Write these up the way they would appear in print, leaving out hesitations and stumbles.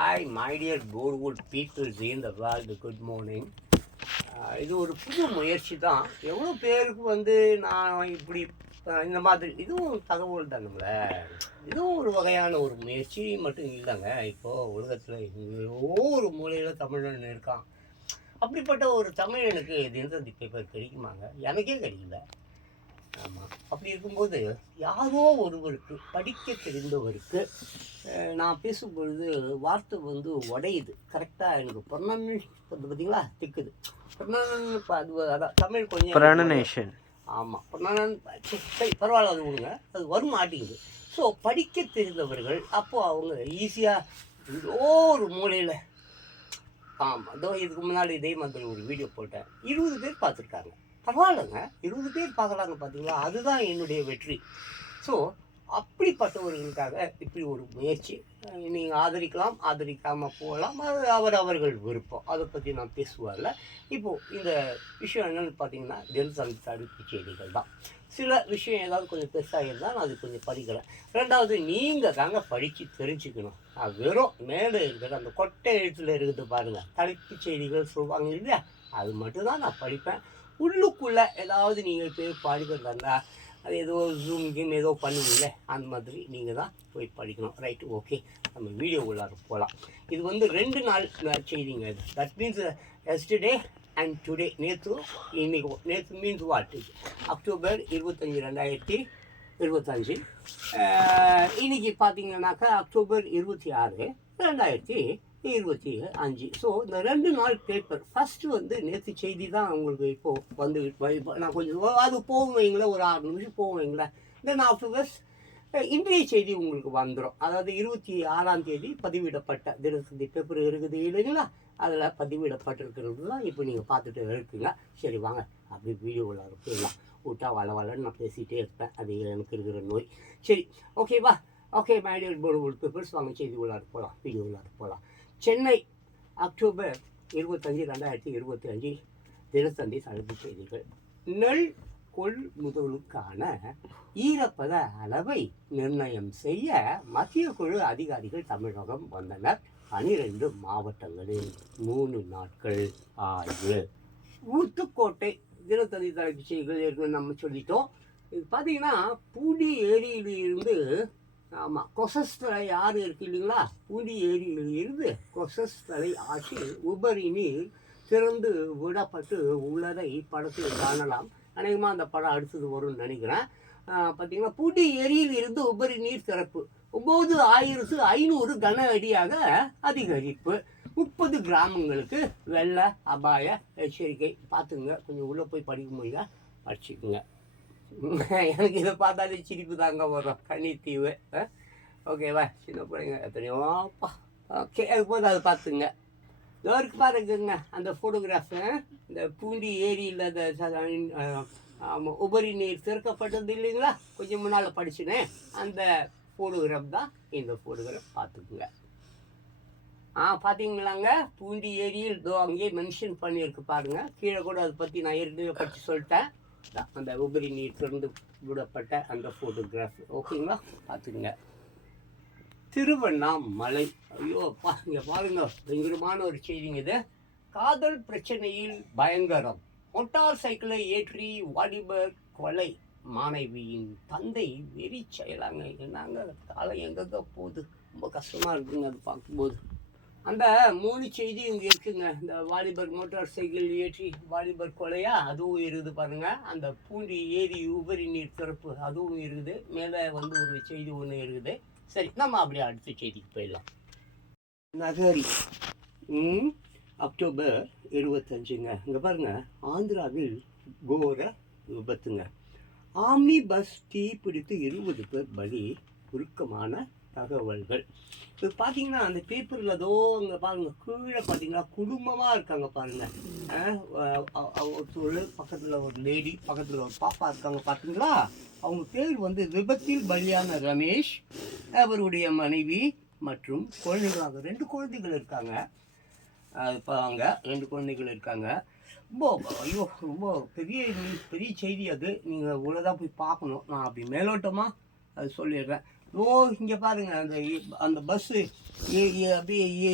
Hi, my dear Borwood people in the world, good morning. இது ஒரு புது முயற்சி தான். எவ்வளோ பேருக்கு வந்து நான் இப்படி இந்த மாதிரி இதுவும் தகவல் தானுங்களே. இதுவும் ஒரு வகையான ஒரு முயற்சி மட்டும் இல்லைங்க. இப்போது உலகத்தில் எங்கேயோ ஒரு மூலையில் தமிழன் இருக்கான். அப்படிப்பட்ட ஒரு தமிழனுக்கு தினத்தந்தி பேப்பர் கிடைக்குமாங்க? எனக்கே கிடைக்கல. ஆமாம். அப்படி இருக்கும்போது யாரோ ஒருவருக்கு படிக்க தெரிந்தவருக்கு நான் பேசும்பொழுது வார்த்தை வந்து உடையுது. கரெக்டாக எனக்கு ப்ரொனன்ஸ் பார்த்தீங்களா திக்குது. அது அதான் தமிழ் கொஞ்சம் ப்ரொனனேஷன். ஆமாம் சரி பரவாயில்ல, அது விடுங்க, அது வரும் மாட்டேங்குது. ஸோ படிக்க தெரிந்தவர்கள் அப்போது அவங்க ஈஸியாக ஏதோ ஒரு மூலையில் ஆமாம் அதோ இதுக்கு முன்னாடி இதே மாதிரி ஒரு வீடியோ போட்டேன். 20 பேர் பார்த்துருக்காங்க. பரவாயில்லைங்க, 20 பேர் பார்க்கலாங்க. பார்த்தீங்களா, அதுதான் என்னுடைய வெற்றி. ஸோ அப்படிப்பட்டவர்களுக்காக இப்படி ஒரு முயற்சி நீங்கள் ஆதரிக்கலாம், ஆதரிக்காமல் போகலாம். அது அவர்கள் விருப்பம். அதை பற்றி நான் பேசுவார்ல. இப்போது இந்த விஷயம் என்னென்னு பார்த்தீங்கன்னா தினசரி தலைப்புச் செய்திகள் தான். சில விஷயம் ஏதாவது கொஞ்சம் பெருசாக இருந்தால் நான் அது கொஞ்சம் படிக்கிறேன். ரெண்டாவது நீங்கள் தாங்க படித்து தெரிஞ்சுக்கணும். வெறும் மேலே இருக்கிற அந்த கொட்டை எழுத்தில் இருக்குது பாருங்கள், தலைப்புச் செய்திகள் சொல்லுவாங்க இல்லையா, அது மட்டும்தான் நான் படிப்பேன். உள்ளுக்குள்ளே ஏதாவது நீங்கள் போய் படிக்கிறதா இருந்தால் அது ஏதோ ஜூம் கேம் ஏதோ பண்ணுவீங்கள, அந்த மாதிரி நீங்கள் தான் போய் படிக்கணும். ரைட்டு, ஓகே, நம்ம வீடியோ உள்ளார போகலாம். இது வந்து 2 நாள் செய்திங்க. இது that means yesterday and today. நேற்று மீன்ஸ் வாட், அக்டோபர் 25, 2025. இன்றைக்கி பார்த்தீங்கன்னாக்கா அக்டோபர் 26, 2025. ஸோ இந்த 2 நாள் பேப்பர் ஃபஸ்ட்டு வந்து நேற்று செய்தி தான் உங்களுக்கு இப்போது வந்து நான் கொஞ்சம் அது போகும் வைங்களேன், ஒரு 6 நிமிஷம் போகும் வைங்களேன். தென் ஆஃப்டர்வர்ஸ் இன்றைய செய்தி உங்களுக்கு வந்துடும். அதாவது 26ஆம் தேதி பதிவிடப்பட்ட தினசரி பேப்பர் இருக்குது இல்லைங்களா, அதில் பதிவிடப்பட்டிருக்கிறது தான் இப்போ நீங்கள் பார்த்துட்டு இருக்குங்க. சரி வாங்க அப்படி வீடியோவில் போயிடலாம். விட்டா வளன்னு நான் பேசிகிட்டே இருப்பேன், அது எனக்கு இருக்கிற நோய். சரி ஓகேவா, okay my dear board papers, வாங்க செய்தி உள்ளார போகலாம், வீடியோ உள்ளார போகலாம். சென்னை அக்டோபர் 25, 2025 தினத்தந்தி தலைப்புச் செய்திகள். நெல் கொள்முதலுக்கான ஈரப்பத அளவை நிர்ணயம் செய்ய மத்திய குழு அதிகாரிகள் தமிழகம் வந்தனர். 12 மாவட்டங்களில் 3 நாட்கள் ஆய்வு. ஊத்துக்கோட்டை தினத்தந்தி தலைப்புச் செய்திகள் ஏற்கனவே நம்ம சொல்லிட்டோம். இது பார்த்தீங்கன்னா பூண்டி ஏரியிலிருந்து ஆமாம் கொசஸ்தலை ஆறு இருக்குது இல்லைங்களா, பூண்டி ஏரியில் இருந்து கொசஸ்தலை ஆற்றில் உபரி நீர் திறந்து விடப்பட்டு உள்ளதை படத்தில் காணலாம். அநேகமாக அந்த படம் அடுத்தது வரும்னு நினைக்கிறேன். பார்த்தீங்கன்னா பூண்டி ஏரியில் இருந்து உபரி நீர் திறப்பு 9500 கன அடியாக அதிகரிப்பு. 30 கிராமங்களுக்கு வெள்ள அபாய எச்சரிக்கை. பார்த்துங்க, கொஞ்சம் உள்ளே போய் படிக்க முடியல, படிச்சுக்குங்க. எனக்கு இதை பார்த்தாலே சிரிப்பு தாங்க வரும். கன்னித்தீவு ஓகேவா, சின்ன பிள்ளைங்க எத்தனையோப்பா. ஓகே, அது போது அதை பார்த்துங்க. இதோருக்கு பாருங்க அந்த ஃபோட்டோகிராஃபு, இந்த பூண்டி ஏரியில் அந்த உபரி நீர் திறக்கப்பட்டது இல்லைங்களா, கொஞ்சம் முன்னால் படிச்சுனேன். அந்த ஃபோட்டோகிராஃப் தான் இந்த ஃபோட்டோகிராஃப், பார்த்துக்குங்க. பார்த்தீங்களாங்க, பூண்டி ஏரியில் இதோ அங்கேயே மென்ஷன் பண்ணியிருக்கு பாருங்கள். கீழே கூட அதை பற்றி நான் ஏற்கனவே படித்து சொல்லிட்டேன். அந்த உபரி நீர் திறந்து விடப்பட்ட அந்த ஃபோட்டோகிராஃப் ஓகேங்களா, பார்த்துக்குங்க. திருவண்ணாமலை, ஐயோ அப்பா, இங்கே பாருங்க, பயங்கரமான ஒரு செய்திங்க இது. காதல் பிரச்சனையில் பயங்கரம், மோட்டார் சைக்கிளை ஏற்றி வாலிபர் கொலை, மாணவியின் தந்தை வெறி செயலாங்க. என்னங்க காலம் எங்கே போகுது, ரொம்ப கஷ்டமாக இருக்குங்க அது பார்க்கும்போது. அந்த 3 செய்தி இங்கே இருக்குங்க. இந்த வாலிபர் மோட்டார் சைக்கிள் ஏற்றி வாலிபர் கொலையா, அதுவும் இருக்குது பாருங்கள். அந்த பூண்டி ஏரி உபரி நீர் திறப்பு, அதுவும் இருக்குது. மேலே வந்து ஒரு செய்தி ஒன்று இருக்குது. சரி, நம்ம அப்படியே அடுத்த செய்திக்கு போயிடலாம். நகரி அக்டோபர் 25ங்க. இங்கே பாருங்கள், ஆந்திராவில் கோர விபத்துங்க. ஆம்னி பஸ் தீ பிடித்து 20 பேர் பலி. உருக்கமான தகவல்கள். இது பார்த்தீங்கன்னா அந்த பேப்பரில் ஏதோ அங்கே பாருங்கள், கீழே பார்த்தீங்கன்னா குடும்பமாக இருக்காங்க பாருங்கள். ஒருத்தர் பக்கத்தில் ஒரு லேடி, பக்கத்தில் ஒரு பாப்பா இருக்காங்க பார்த்தீங்களா. அவங்க பேர் வந்து விபத்தில் பலியான ரமேஷ், அவருடைய மனைவி மற்றும் குழந்தைகளாக 2 குழந்தைகள் இருக்காங்க. இப்போ அவங்க 2 குழந்தைகள் இருக்காங்க. ரொம்ப ஐயோ, ரொம்ப பெரிய செய்தி அது. நீங்கள் உள்ளதாக போய் பார்க்கணும். நான் அப்படி மேலோட்டமாக அது சொல்லிடுறேன். ஓ இங்கே பாருங்க அந்த அந்த பஸ்ஸு அப்படியே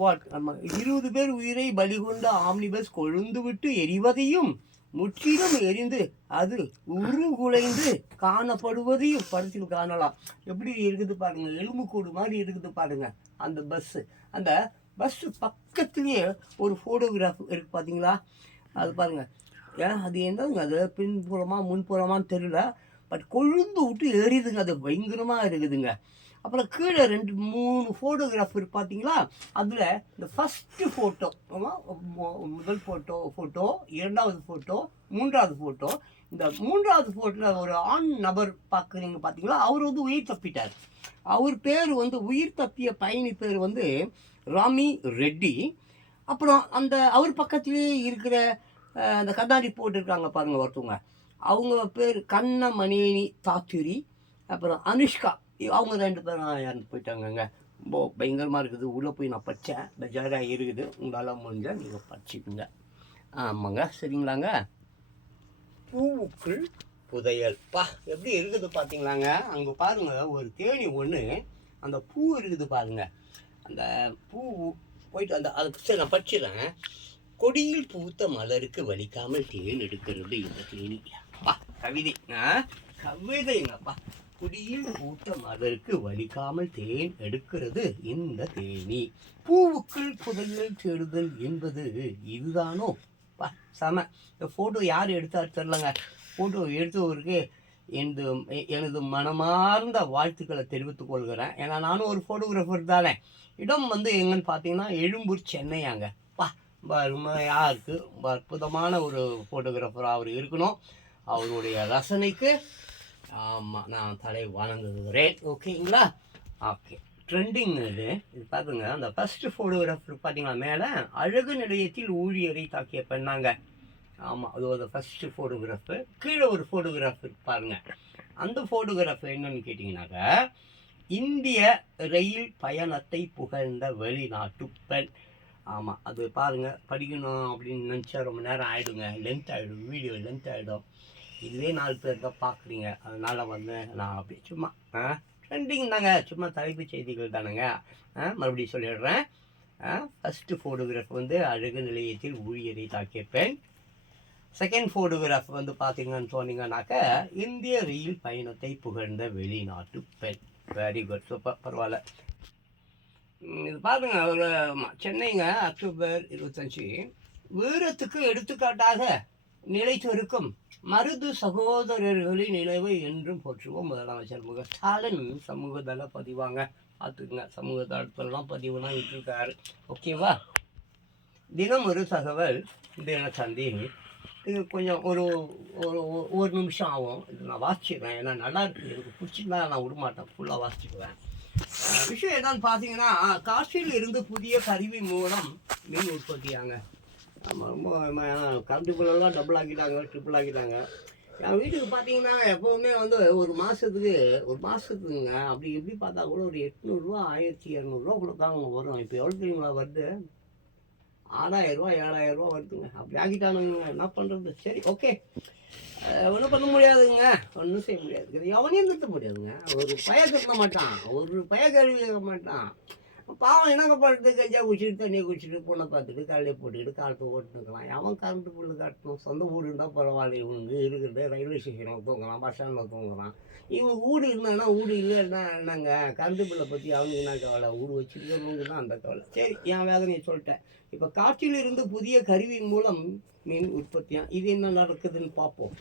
வாட் நம்ம 20 பேர் உயிரை பலி கொண்ட ஆம்னி பஸ் கொழுந்து விட்டு எரிவதையும் முற்றிலும் எரிந்து அது உருகுலைந்து காணப்படுவதையும் படத்தில் காணலாம். எப்படி இருக்குது பாருங்க, எலும்புக்கூடு மாதிரி இருக்குது பாருங்க அந்த பஸ்ஸு. அந்த பஸ்ஸு பக்கத்துலேயே ஒரு ஃபோட்டோகிராஃப் இருக்கு பார்த்தீங்களா, அது பாருங்க. ஏன் அது என்னதுங்க, அது பின்புறமா முன்புறமான்னு தெரியல, பட் கொழுந்து விட்டு எரியுதுங்க, அது பயங்கரமாக இருக்குதுங்க. அப்புறம் கீழே 2-3 ஃபோட்டோகிராஃப் இருக்கு பார்த்தீங்களா, அதில் இந்த ஃபஸ்ட்டு ஃபோட்டோ, முதல் ஃபோட்டோ, இரண்டாவது ஃபோட்டோ, மூன்றாவது ஃபோட்டோ. இந்த மூன்றாவது ஃபோட்டோவில் ஒரு ஆண் நபர் பார்க்குறீங்க பார்த்தீங்களா, அவர் வந்து உயிர் தப்பிட்டார். அவர் பேர் வந்து உயிர் தப்பிய பயணி பேர் வந்து ராமி ரெட்டி. அப்புறம் அந்த அவர் பக்கத்துலேயே இருக்கிற அந்த கண்ணாடி போட்டிருக்காங்க பாருங்கள் ஒருத்தவங்க, அவங்க பேர் கண்ணமணி தாத்துரி. அப்புறம் அனுஷ்கா, அவங்க 2 பேரும் இறந்து போயிட்டாங்கங்க. ரொம்ப பயங்கரமாக இருக்குது. உள்ளே போய் நான் படித்தேன், பெஜாராக இருக்குது. உங்களால் முடிஞ்சால் நீங்கள் படிச்சுக்குங்க. ஆமாங்க, சரிங்களாங்க. பூவுக்குள் புதையல் பா எப்படி இருக்குது பார்த்தீங்களாங்க. அங்கே பாருங்கள் ஒரு தேனி ஒன்று, அந்த பூ இருக்குது பாருங்க. அந்த பூ போயிட்டு அந்த அது சரி நான் படிச்சிடறேன். கொடியில் பூத்த மலருக்கு வலிக்காமல் தேன் எடுக்கிறது இந்த தேனி. அப்பா கவிதை, கவிதைங்கப்பா. கொடியில் பூத்த மலருக்கு வலிக்காமல் தேன் எடுக்கிறது இந்த தேனி. பூவுக்குள் புதையல் தேடுதல் என்பது இதுதானோ பா செம. இந்த ஃபோட்டோ யார் எடுத்தாரு தெரிலங்க. ஃபோட்டோ எடுத்தவருக்கு எனது மனமார்ந்த வாழ்த்துக்களை தெரிவித்துக் கொள்கிறேன். ஏன்னா நானும் ஒரு ஃபோட்டோகிராஃபர் தானே. இடம் வந்து எங்கன்னு பார்த்தீங்கன்னா எழும்பூர், சென்னையாங்க. பா அருமையாக இருக்குது. ரொம்ப அற்புதமான ஒரு ஃபோட்டோகிராஃபராக அவர் இருக்கணும். அவருடைய ரசனைக்கு ஆமாம் நான் தலை வணங்குகிறேன். ஓகேங்களா? ஓகே, ட்ரெண்டிங் இது பார்த்துங்க. அந்த ஃபஸ்ட்டு ஃபோட்டோகிராஃபர் பார்த்தீங்களா, மேலே அழகு நிலையத்தில் ஊழியரை தாக்கிய பெண்ணாங்க. ஆமாம், அது ஒரு ஃபஸ்ட்டு ஃபோட்டோகிராஃபு. கீழே ஒரு ஃபோட்டோகிராஃபர் பாருங்க. அந்த ஃபோட்டோகிராஃபர் என்னன்னு கேட்டிங்கனாக்கா, இந்திய ரயில் பயணத்தை புகழ்ந்த வெளிநாட்டு பெண். ஆமாம், அது பாருங்கள், படிக்கணும் அப்படின்னு நினச்சா ரொம்ப நேரம் ஆகிடுங்க, லென்த் ஆகிடும், வீடியோ லென்த் ஆகிடும். இதுவே 4 பேர் தான் பார்க்குறீங்க. அதனால் வந்து நான் அப்படி சும்மா ட்ரெண்டிங் தாங்க, சும்மா தலைப்புச் செய்திகள் தானுங்க. மறுபடியும் சொல்லிடுறேன். ஃபஸ்ட்டு ஃபோட்டோகிராஃப் வந்து அழகு நிலையத்தில் ஊழியரை தாக்கிய பெண். செகண்ட் ஃபோட்டோகிராஃப் வந்து பார்த்தீங்கன்னு சொன்னீங்கன்னாக்க இந்திய ரயில் பயணத்தை புகழ்ந்த வெளிநாட்டு பெண். வெரி குட், சூப்பர், பரவாயில்ல. இது பாருங்க, ஒரு சென்னைங்க, அக்டோபர் 25. வீரத்துக்கு எடுத்துக்காட்டாக நிலைத்திருக்கும் மருது சகோதரர்களின் நினைவை என்றும் போற்றுவோம் முதலமைச்சர் மு க ஸ்டாலின் சமூக தள பதிவாங்க. பார்த்துக்குங்க, சமூக தளத்துலலாம் பதிவுலாம் விட்டுருக்காரு. ஓகேவா? தினம் ஒரு தகவல் தினத்தந்தி. இது கொஞ்சம் ஒரு நிமிஷம் ஆகும். இது நான் வாசிச்சிடுறேன், ஏன்னா நல்லா இருக்குது, எனக்கு பிடிச்சிருந்தா நான் விடமாட்டேன், ஃபுல்லாக வாசிச்சுக்குவேன். விஷயம் என்னன்னு பார்த்தீங்கன்னா, காற்றில் இருந்து புதிய கருவி மூலம் மீன் உற்பத்தியாங்க. நம்ம ரொம்ப கரண்ட் பில்லெல்லாம் டபுள் ஆக்கிட்டாங்க, ட்ரிபிள் ஆக்கிட்டாங்க. என் வீட்டுக்கு பார்த்தீங்கன்னா எப்போவுமே வந்து ஒரு மாதத்துக்குங்க அப்படி எப்படி பார்த்தா கூட ஒரு 800 1200 கொடுத்தாங்க வரும். இப்போ எவ்வளோ தெரியுங்களா வருது? 6000 7000 வருதுங்க. அப்படி ஆக்கிட்டானுங்க, என்ன பண்ணுறது? சரி, ஓகே, ஒன்றும் பண்ண முடியாதுங்க, ஒன்றும் செய்ய முடியாது. எவனையும் நிறுத்த முடியாதுங்க. ஒரு பய திருத்த மாட்டான், ஒரு பய கேள்வி கேட்க மாட்டான். பாவம் என்னங்க பண்ணுறது? கஞ்சா குடிச்சிட்டு, தண்ணியை குடிச்சிட்டு, பொண்ணை பார்த்துட்டு, கல்லையை போட்டுக்கிட்டு காலத்தை ஓட்டுனுக்கலாம். அவன் கரண்ட் புல்லு காட்டணும். சொந்த வீடு இருந்தால் பரவாயில்ல. இவனுக்கு இருக்கிறது ரயில்வே ஸ்டேஷனில் தூங்குறான், பஸ் ஸ்டாண்டில் தூங்குறான். இவன் வீடு இருந்தாங்கன்னா, வீடு இல்லைன்னா என்னங்க, கரண்ட் பில்லை பற்றி அவனுக்கு என்ன கவலை? வீடு வச்சுருக்கிறவங்க தான் அந்த கவலை. சரி, என் வேதனையை சொல்லிட்டேன். இப்போ காற்றில் இருந்து புதிய கருவி மூலம் மீன் உற்பத்தியாக இது என்ன நடக்குதுன்னு பார்ப்போம்.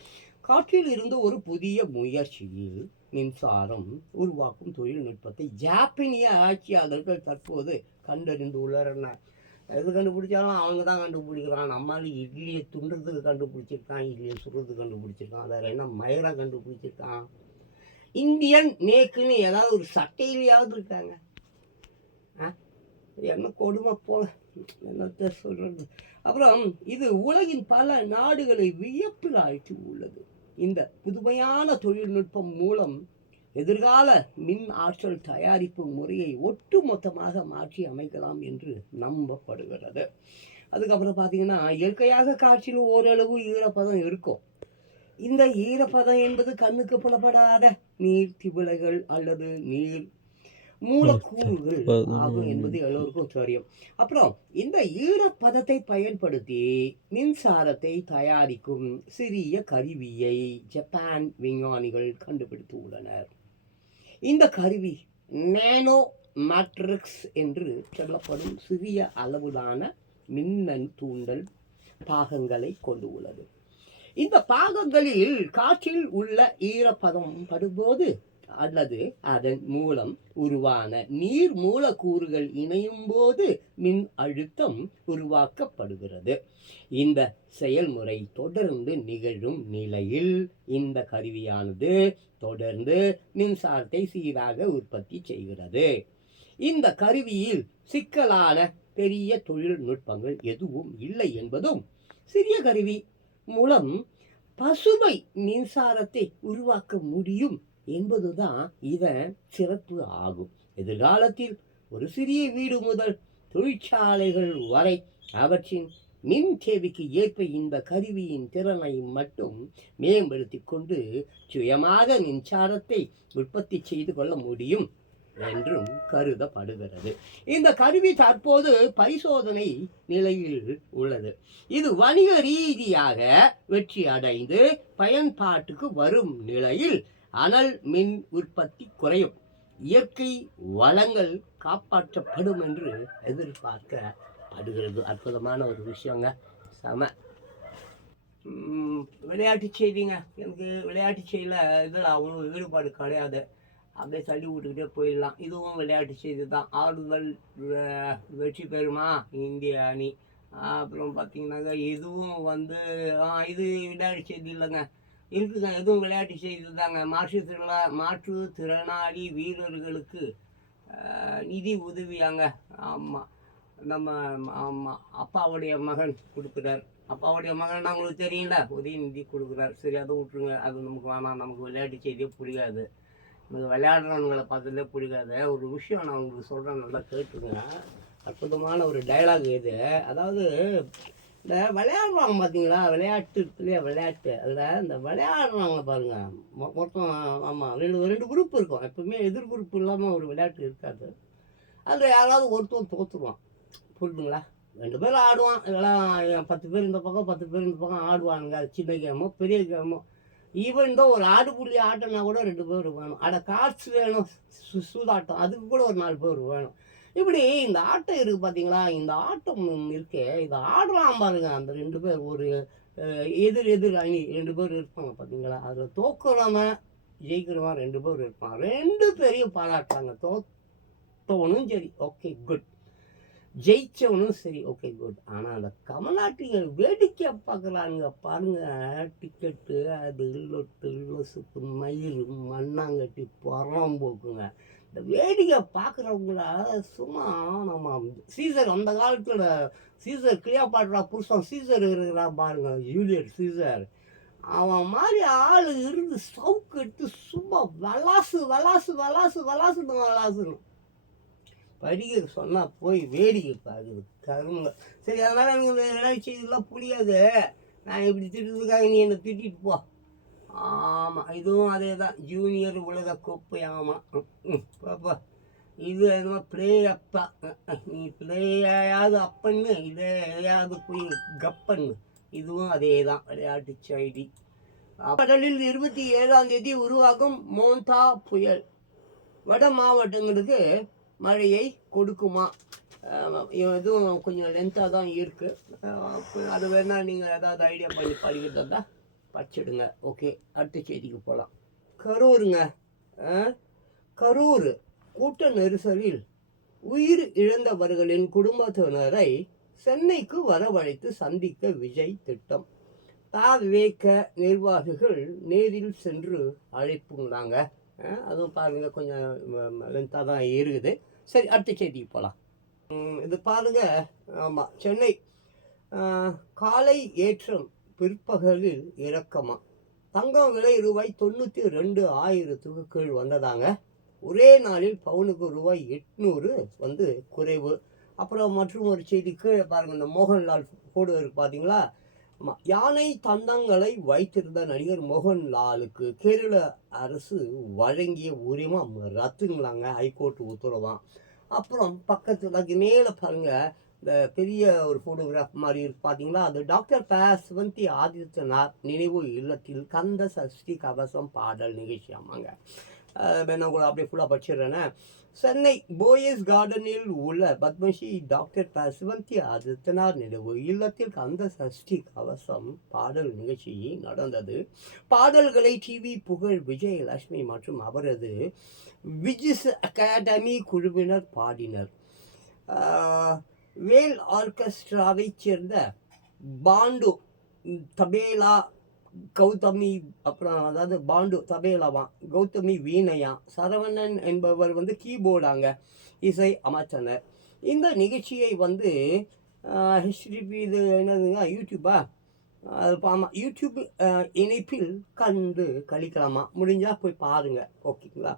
காற்றில் இருந்து ஒரு புதிய முயற்சியில் மின்சாரம் உருவாக்கும் தொழில்நுட்பத்தை ஜாப்பனிய ஆட்சியாளர்கள் தற்போது கண்டறிந்து உள்ளன. எது கண்டுபிடிச்சாலும் அவங்க தான் கண்டுபிடிக்கிறான். நம்மளால இட்லியை துண்டுறதுக்கு கண்டுபிடிச்சிருக்கான், இட்லியை சுடுறதுக்கு கண்டுபிடிச்சிருக்கான், வேறு என்ன மயிரம் கண்டுபிடிச்சிருக்கான். இந்தியன் மேக்குன்னு ஏதாவது ஒரு சட்டையிலையாவது இருக்காங்க. என்ன கொடுமை போல, என்னத்த சொல்கிறது. அப்புறம் இது உலகின் பல நாடுகளை வியப்பில் ஆழ்த்தி உள்ளது. இந்த புதுமையான தொழில்நுட்பம் மூலம் எதிர்கால மின் ஆற்றல் தயாரிப்பு முறையை ஒட்டுமொத்தமாக மாற்றி அமைக்கலாம் என்று நம்பப்படுகிறது. அதுக்கப்புறம் பார்த்தீங்கன்னா, இயற்கையாக காற்றில் ஓரளவு ஈரப்பதம் இருக்கும். இந்த ஈரப்பதம் என்பது கண்ணுக்கு புலப்படாத நீர் திவலைகள் அல்லது நீர் மூலக்கூறுகள் ஆகும் என்பது எல்லோருக்கும் தெரியும். அப்புறம் இந்த ஈரப்பதத்தை பயன்படுத்தி மின்சாரத்தை தயாரிக்கும் சிறிய கருவியை ஜப்பான் விஞ்ஞானிகள் கண்டுபிடித்து உள்ளனர். இந்த கருவி நேனோ மேட்ரிக்ஸ் என்று சொல்லப்படும் சிறிய அளவிலான மின்னணு தூண்டல் பாகங்களை கொண்டு உள்ளது. இந்த பாகங்களில் காற்றில் உள்ள ஈரப்பதம் படும்போது அல்லது அதன் மூலம் உருவான நீர் மூலக்கூறுகள் இணையும் போது மின் அழுத்தம் உருவாக்கப்படுகிறது. இந்த செயல்முறை தொடர்ந்து நிகழும் நிலையில் இந்த கருவியானது தொடர்ந்து மின்சாரத்தை சீராக உற்பத்தி செய்கிறது. இந்த கருவியில் சிக்கலான பெரிய தொழில்நுட்பங்கள் எதுவும் இல்லை என்பதும், சிறிய கருவி மூலம் பசுமை மின்சாரத்தை உருவாக்க முடியும் என்பதுதான் இதன் சிறப்பு ஆகும். எதிர்காலத்தில் ஒரு சிறிய வீடு முதல் தொழிற்சாலைகள் வரை அவற்றின் மின் தேவைக்கு ஏற்ப இந்த கருவியின் திறனை மட்டும் மேம்படுத்தி கொண்டு சுயமாக மின்சாரத்தை உற்பத்தி செய்து கொள்ள முடியும் என்றும் கருதப்படுகிறது. இந்த கருவி தற்போது பரிசோதனை நிலையில் உள்ளது. இது வணிக ரீதியாக வெற்றி அடைந்து பயன்பாட்டுக்கு வரும் நிலையில் அனல் மின் உற்பத்தி குறையும், இயற்கை வளங்கள் காப்பாற்றப்படும் என்று எதிர்பார்க்கப்படுகிறது. அற்புதமான ஒரு விஷயங்க. செம. விளையாட்டு செய்திங்க. எனக்கு விளையாட்டு செய்தியில் இதில் அவ்வளோ ஈடுபாடு கிடையாது. அப்படியே தள்ளி விட்டுக்கிட்டே போயிடலாம். இதுவும் விளையாட்டு செய்தி தான். ஆடுதல் வெற்றி பெறுமா இந்திய அணி. அப்புறம் பார்த்தீங்கன்னாக்கா இதுவும் வந்து இது விளையாட்டு செய்தி இல்லைங்க, இருக்குங்க. எதுவும் விளையாட்டு செய்தி தாங்க. மாற்றுத்திறனாளி வீரர்களுக்கு நிதி உதவியாங்க. ஆமாம், நம்ம ஆமாம் அப்பாவுடைய மகன் கொடுக்குறார். அப்பாவுடைய மகன் உங்களுக்கு தெரியல, உதயநிதி கொடுக்குறார். சரி, அதை விட்டுருங்க, அது நமக்கு வேணாம். நமக்கு விளையாட்டு செய்தியே புரியாது. நமக்கு விளையாடுறவங்களை பார்த்ததே பிடிக்காது. ஒரு விஷயம் நான் உங்களுக்கு சொல்கிறேன், நல்லா கேட்டுருங்க. அற்புதமான ஒரு டைலாக் இது. அதாவது இந்த விளையாடுவாங்க பார்த்தீங்களா, விளையாட்டு இல்லையா, விளையாட்டு அதில் இந்த விளையாடுறவங்க பாருங்கள், மொத்தம் ஆமாம் ரெண்டு குரூப் இருக்கும். எப்பவுமே எதிர் குரூப் இல்லாமல் ஒரு விளையாட்டு இருக்காது. அதில் யாராவது ஒருத்தர் தோற்றுருவான், புரியுதுங்களா? 2 பேர் ஆடுவான், இதெல்லாம் 10 பேர் இந்த பக்கம் 10 பேர் இந்த பக்கம் ஆடுவானுங்க. அது சின்ன கேமோ பெரிய கேமோ. ஈவன் தான் ஒரு ஆடுபுள்ளி ஆட்டம்னா கூட 2 பேர் வேணும். கார்ட்ஸ் வேணும், சூதாட்டம், அதுக்கு கூட ஒரு 4 பேர் வேணும். இப்படி இந்த ஆட்டம் இருக்குது பார்த்தீங்களா, இந்த ஆட்டம் இருக்கே, இதை ஆடலாம் பாருங்க. அந்த 2 பேர் ஒரு எதிர் அணி 2 பேர் இருப்பாங்க பார்த்தீங்களா, அதில் தோக்கிறவன் ஜெயிக்கிறவன் 2 பேர் இருப்பான். 2 பேரையும் பாராட்டுறாங்க. தோத்தவனும் சரி, ஓகே குட், ஜெயிச்சவனும் சரி, ஓகே குட். ஆனால் அந்த கமநாட்டிகள் வேடிக்கை பார்க்குறாங்க பாருங்க. டிக்கெட்டு அது லொசுக்கு மயிறு மண்ணாங்கட்டி புறம்போக்குங்க. இந்த வேடிக்கை பார்க்குறவங்கள சும்மா நம்ம சீசர், அந்த காலத்தில் சீசர் கிளியோபாட்ரா புருஷன் சீசர் இருக்கிறா பாருங்க, ஜூலியட் சீசர். அவன் மாதிரி ஆள் இருந்து சவுக்கு எடுத்து சும்மா விளாசுன்னு படிக்க சொன்னால் போய் வேடிக்கை பார்க்குது கருங்க. சரி, அதனால் எனக்கு இந்த விளையாட்டு செய்திலாம் புரியாது. நான் இப்படி திட்டுறதுக்காக நீ என்னை திட்டிட்டு போ. ஆமாம், இதுவும் அதே தான், ஜூனியர் உலக கோப்பை. ஆமாம், பாப்பா இது என்னமோ பிளே அப்பா. நீ பிளேயாவது அப்பன்னு, இதே எதையாவது போய் கப்பன்னு. இதுவும் அதே தான் விளையாட்டு செய்தி. கடலில் 27ஆம் தேதி உருவாகும் மோந்தா புயல் வட மாவட்டங்களுக்கு மழையை கொடுக்குமா? இதுவும் கொஞ்சம் லென்த்தாக தான் இருக்குது. அது வேணால் நீங்கள் ஏதாவது ஐடியா பண்ணி படிக்கிறதா படிச்சிடுங்க. ஓகே, அடுத்த செய்திக்கு போகலாம். கரூருங்க. கரூர் கூட்ட நெரிசலில் உயிர் இழந்தவர்களின் குடும்பத்தினரை சென்னைக்கு வரவழைத்து சந்திக்க விஜய் திட்டம். விவேக நிர்வாகிகள் நேரில் சென்று அழைப்புங்களாங்க. அதுவும் பாருங்கள், கொஞ்சம் லென்த்தாக தான் இருக்குது. சரி, அடுத்த செய்திக்கு போகலாம். இது பாருங்க. ஆமாம், சென்னை காலை ஏற்றம் பிற்பகலில் இறக்கமா. தங்கம் விலை ₹92,000 கீழ் வந்ததாங்க. ஒரே நாளில் பவுனுக்கு ₹800 வந்து குறைவு. அப்புறம் மற்றும் ஒரு செய்தி கீழே பாருங்கள், இந்த மோகன்லால் போடு இருக்கு பார்த்தீங்களா, ஆமாம், யானை தந்தங்களை வைத்திருந்த நடிகர் மோகன்லாலுக்கு கேரள அரசு வழங்கிய உரிமம் ரத்துங்களாங்க, ஹைகோர்ட் உத்தரவாம். அப்புறம் பக்கத்தில் அதுக்கு மேலே பாருங்கள், இந்த பெரிய ஒரு ஃபோட்டோகிராஃப் மாதிரி இருக்கு பார்த்தீங்களா, அது டாக்டர் ப சிவந்தி ஆதித்யநாத் நினைவு இல்லத்தில் கந்த சஷ்டி கவசம் பாடல் நிகழ்ச்சி. ஆமாங்க, நான் கூட அப்படியே ஃபுல்லாக படிச்சிடுறேன்னு. சென்னை போயஸ் கார்டனில் உள்ள பத்மஸ்ரீ டாக்டர் ப சிவந்தி ஆதித்யநாத் நினைவு இல்லத்தில் கந்த சஷ்டி கவசம் பாடல் நிகழ்ச்சி நடந்தது. பாடல்களை டிவி புகழ் விஜயலட்சுமி மற்றும் அவரது விஜிஸ் அகாடமி குழுவினர் பாடினர். வேல் ஆர்கெஸ்ட்ராவைச் சேர்ந்த பாண்டு தபேலா கௌதமி, அப்புறம் அதாவது பாண்டு தபேலாவான், கௌதமி வீணையா, சரவணன் என்பவர் வந்து கீபோர்டாங்க, இசை அமைச்சனர். இந்த நிகழ்ச்சியை வந்து ஹெச்டிபி இது என்னதுங்க யூடியூப்பா, அது ஆமாம் யூடியூப் இணைப்பில் கண்டு கழிக்கலாமா, முடிஞ்சால் போய் பாருங்கள், ஓகேங்களா.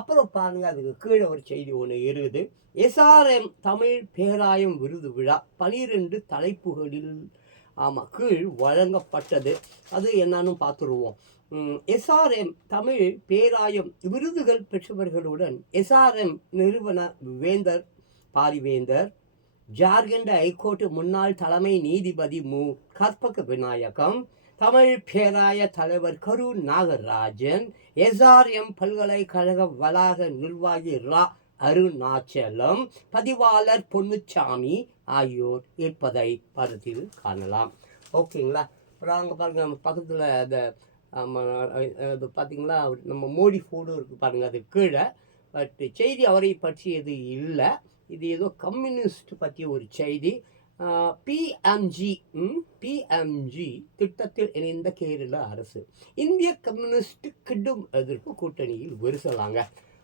அப்புறம் பாருங்கள், அதுக்கு கீழே ஒரு செய்தி ஒன்று இருக்குது. எஸ்ஆர்எம் தமிழ் பேராயம் விருது விழா 12 தலைப்புகளில் கீழ் வழங்கப்பட்டது. அது என்னன்னு பார்த்துருவோம். எஸ்ஆர்எம் தமிழ் பேராயம் விருதுகள் பெற்றவர்களுடன் எஸ்ஆர்எம் நிறுவன வேந்தர் பாரிவேந்தர், ஜார்க்கண்ட் ஹைகோர்ட் முன்னாள் தலைமை நீதிபதி மு கற்பக விநாயகம், தமிழ் பேராய தலைவர் கரு நாகராஜன், எஸ்ஆர்எம் பல்கலைக்கழக வளாக நிர்வாகி ரா அருணாச்சலம், பதிவாளர் பொன்னுச்சாமி ஆகியோர் இருப்பதை படத்தில் காணலாம். ஓகேங்களா. அப்புறம் அங்கே பாருங்க, நம்ம பக்கத்தில் அந்த அது பார்த்தீங்களா, நம்ம மோடி ஃபோட்டோ இருக்குது பாருங்கள், அது கீழே. பட் செய்தி அவரை பற்றியது இல்லை, இது ஏதோ கம்யூனிஸ்ட் பற்றிய ஒரு செய்தி. பிஎம்ஜி திட்டத்தில் இணைந்த கேரள அரசு இந்திய கம்யூனிஸ்ட் கிடும் எதிர்ப்பு கூட்டணியில் விரிசலாங்க.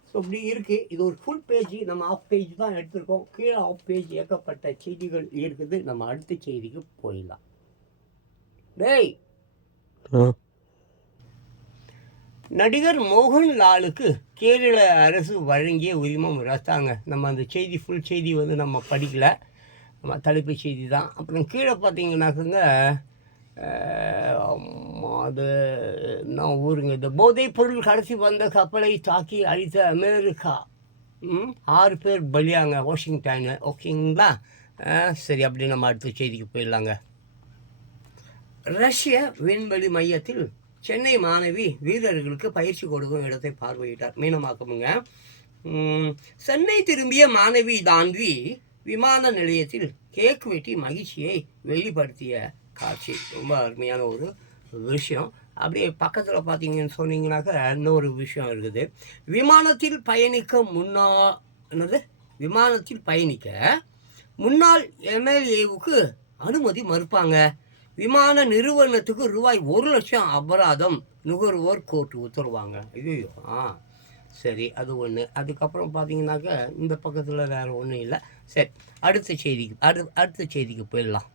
ஸோ இப்படி இருக்குது. இது ஒரு ஃபுல் பேஜ், நம்ம ஆஃப் பேஜ் தான் எடுத்திருக்கோம். கீழே ஆஃப் பேஜ் ஏற்கப்பட்ட செய்திகள் இருக்குது. நம்ம அடுத்த செய்திக்கு போயிடலாம். டேய், நடிகர் மோகன்லாலுக்கு கேரள அரசு வழங்கிய உரிமம் ரத்தாங்க. நம்ம அந்த செய்தி ஃபுல் செய்தி வந்து நம்ம படிக்கல, நம்ம தலைப்பு செய்தி தான். அப்புறம் கீழே பார்த்தீங்கன்னாக்குங்க, அது நான் ஊருங்க, இந்த போதைப் பொருள் கடத்தி வந்த கப்பலை தாக்கி அழித்த அமெரிக்கா 6 பேர் பலியாங்க வாஷிங்டன். ஓகேங்களா. சரி, அப்படி நம்ம அடுத்த செய்திக்கு போயிடலாங்க. ரஷ்ய விண்வெளி மையத்தில் சென்னை மாணவி வீரர்களுக்கு பயிற்சி கொடுக்கும் இடத்தை பார்வையிட்டார். மீனமாக்கமுங்க. சென்னை திரும்பிய மாணவி தான்வி விமான நிலையத்தில் கேக் வெட்டி மகிழ்ச்சியை வெளிப்படுத்திய காட்சி ரொம்ப அருமையான ஒரு விஷயம். அப்படியே பக்கத்தில் பார்த்தீங்கன்னு சொன்னீங்கன்னாக்க இன்னொரு விஷயம் இருக்குது. விமானத்தில் பயணிக்க முன்னாள் எம்எல்ஏவுக்கு அனுமதி மறுப்பாங்க. விமான நிறுவனத்துக்கு ரூபாய் 1,00,000 அபராதம் நுகர்வோர் கோர்ட்டு உத்தரவாங்க. ஐயோ, சரி, அது ஒன்று. அதுக்கப்புறம் பார்த்தீங்கன்னாக்க இந்த பக்கத்தில் வேறு ஒன்றும் இல்லை. சரி, அடுத்த செய்திக்கு போயிடலாம்.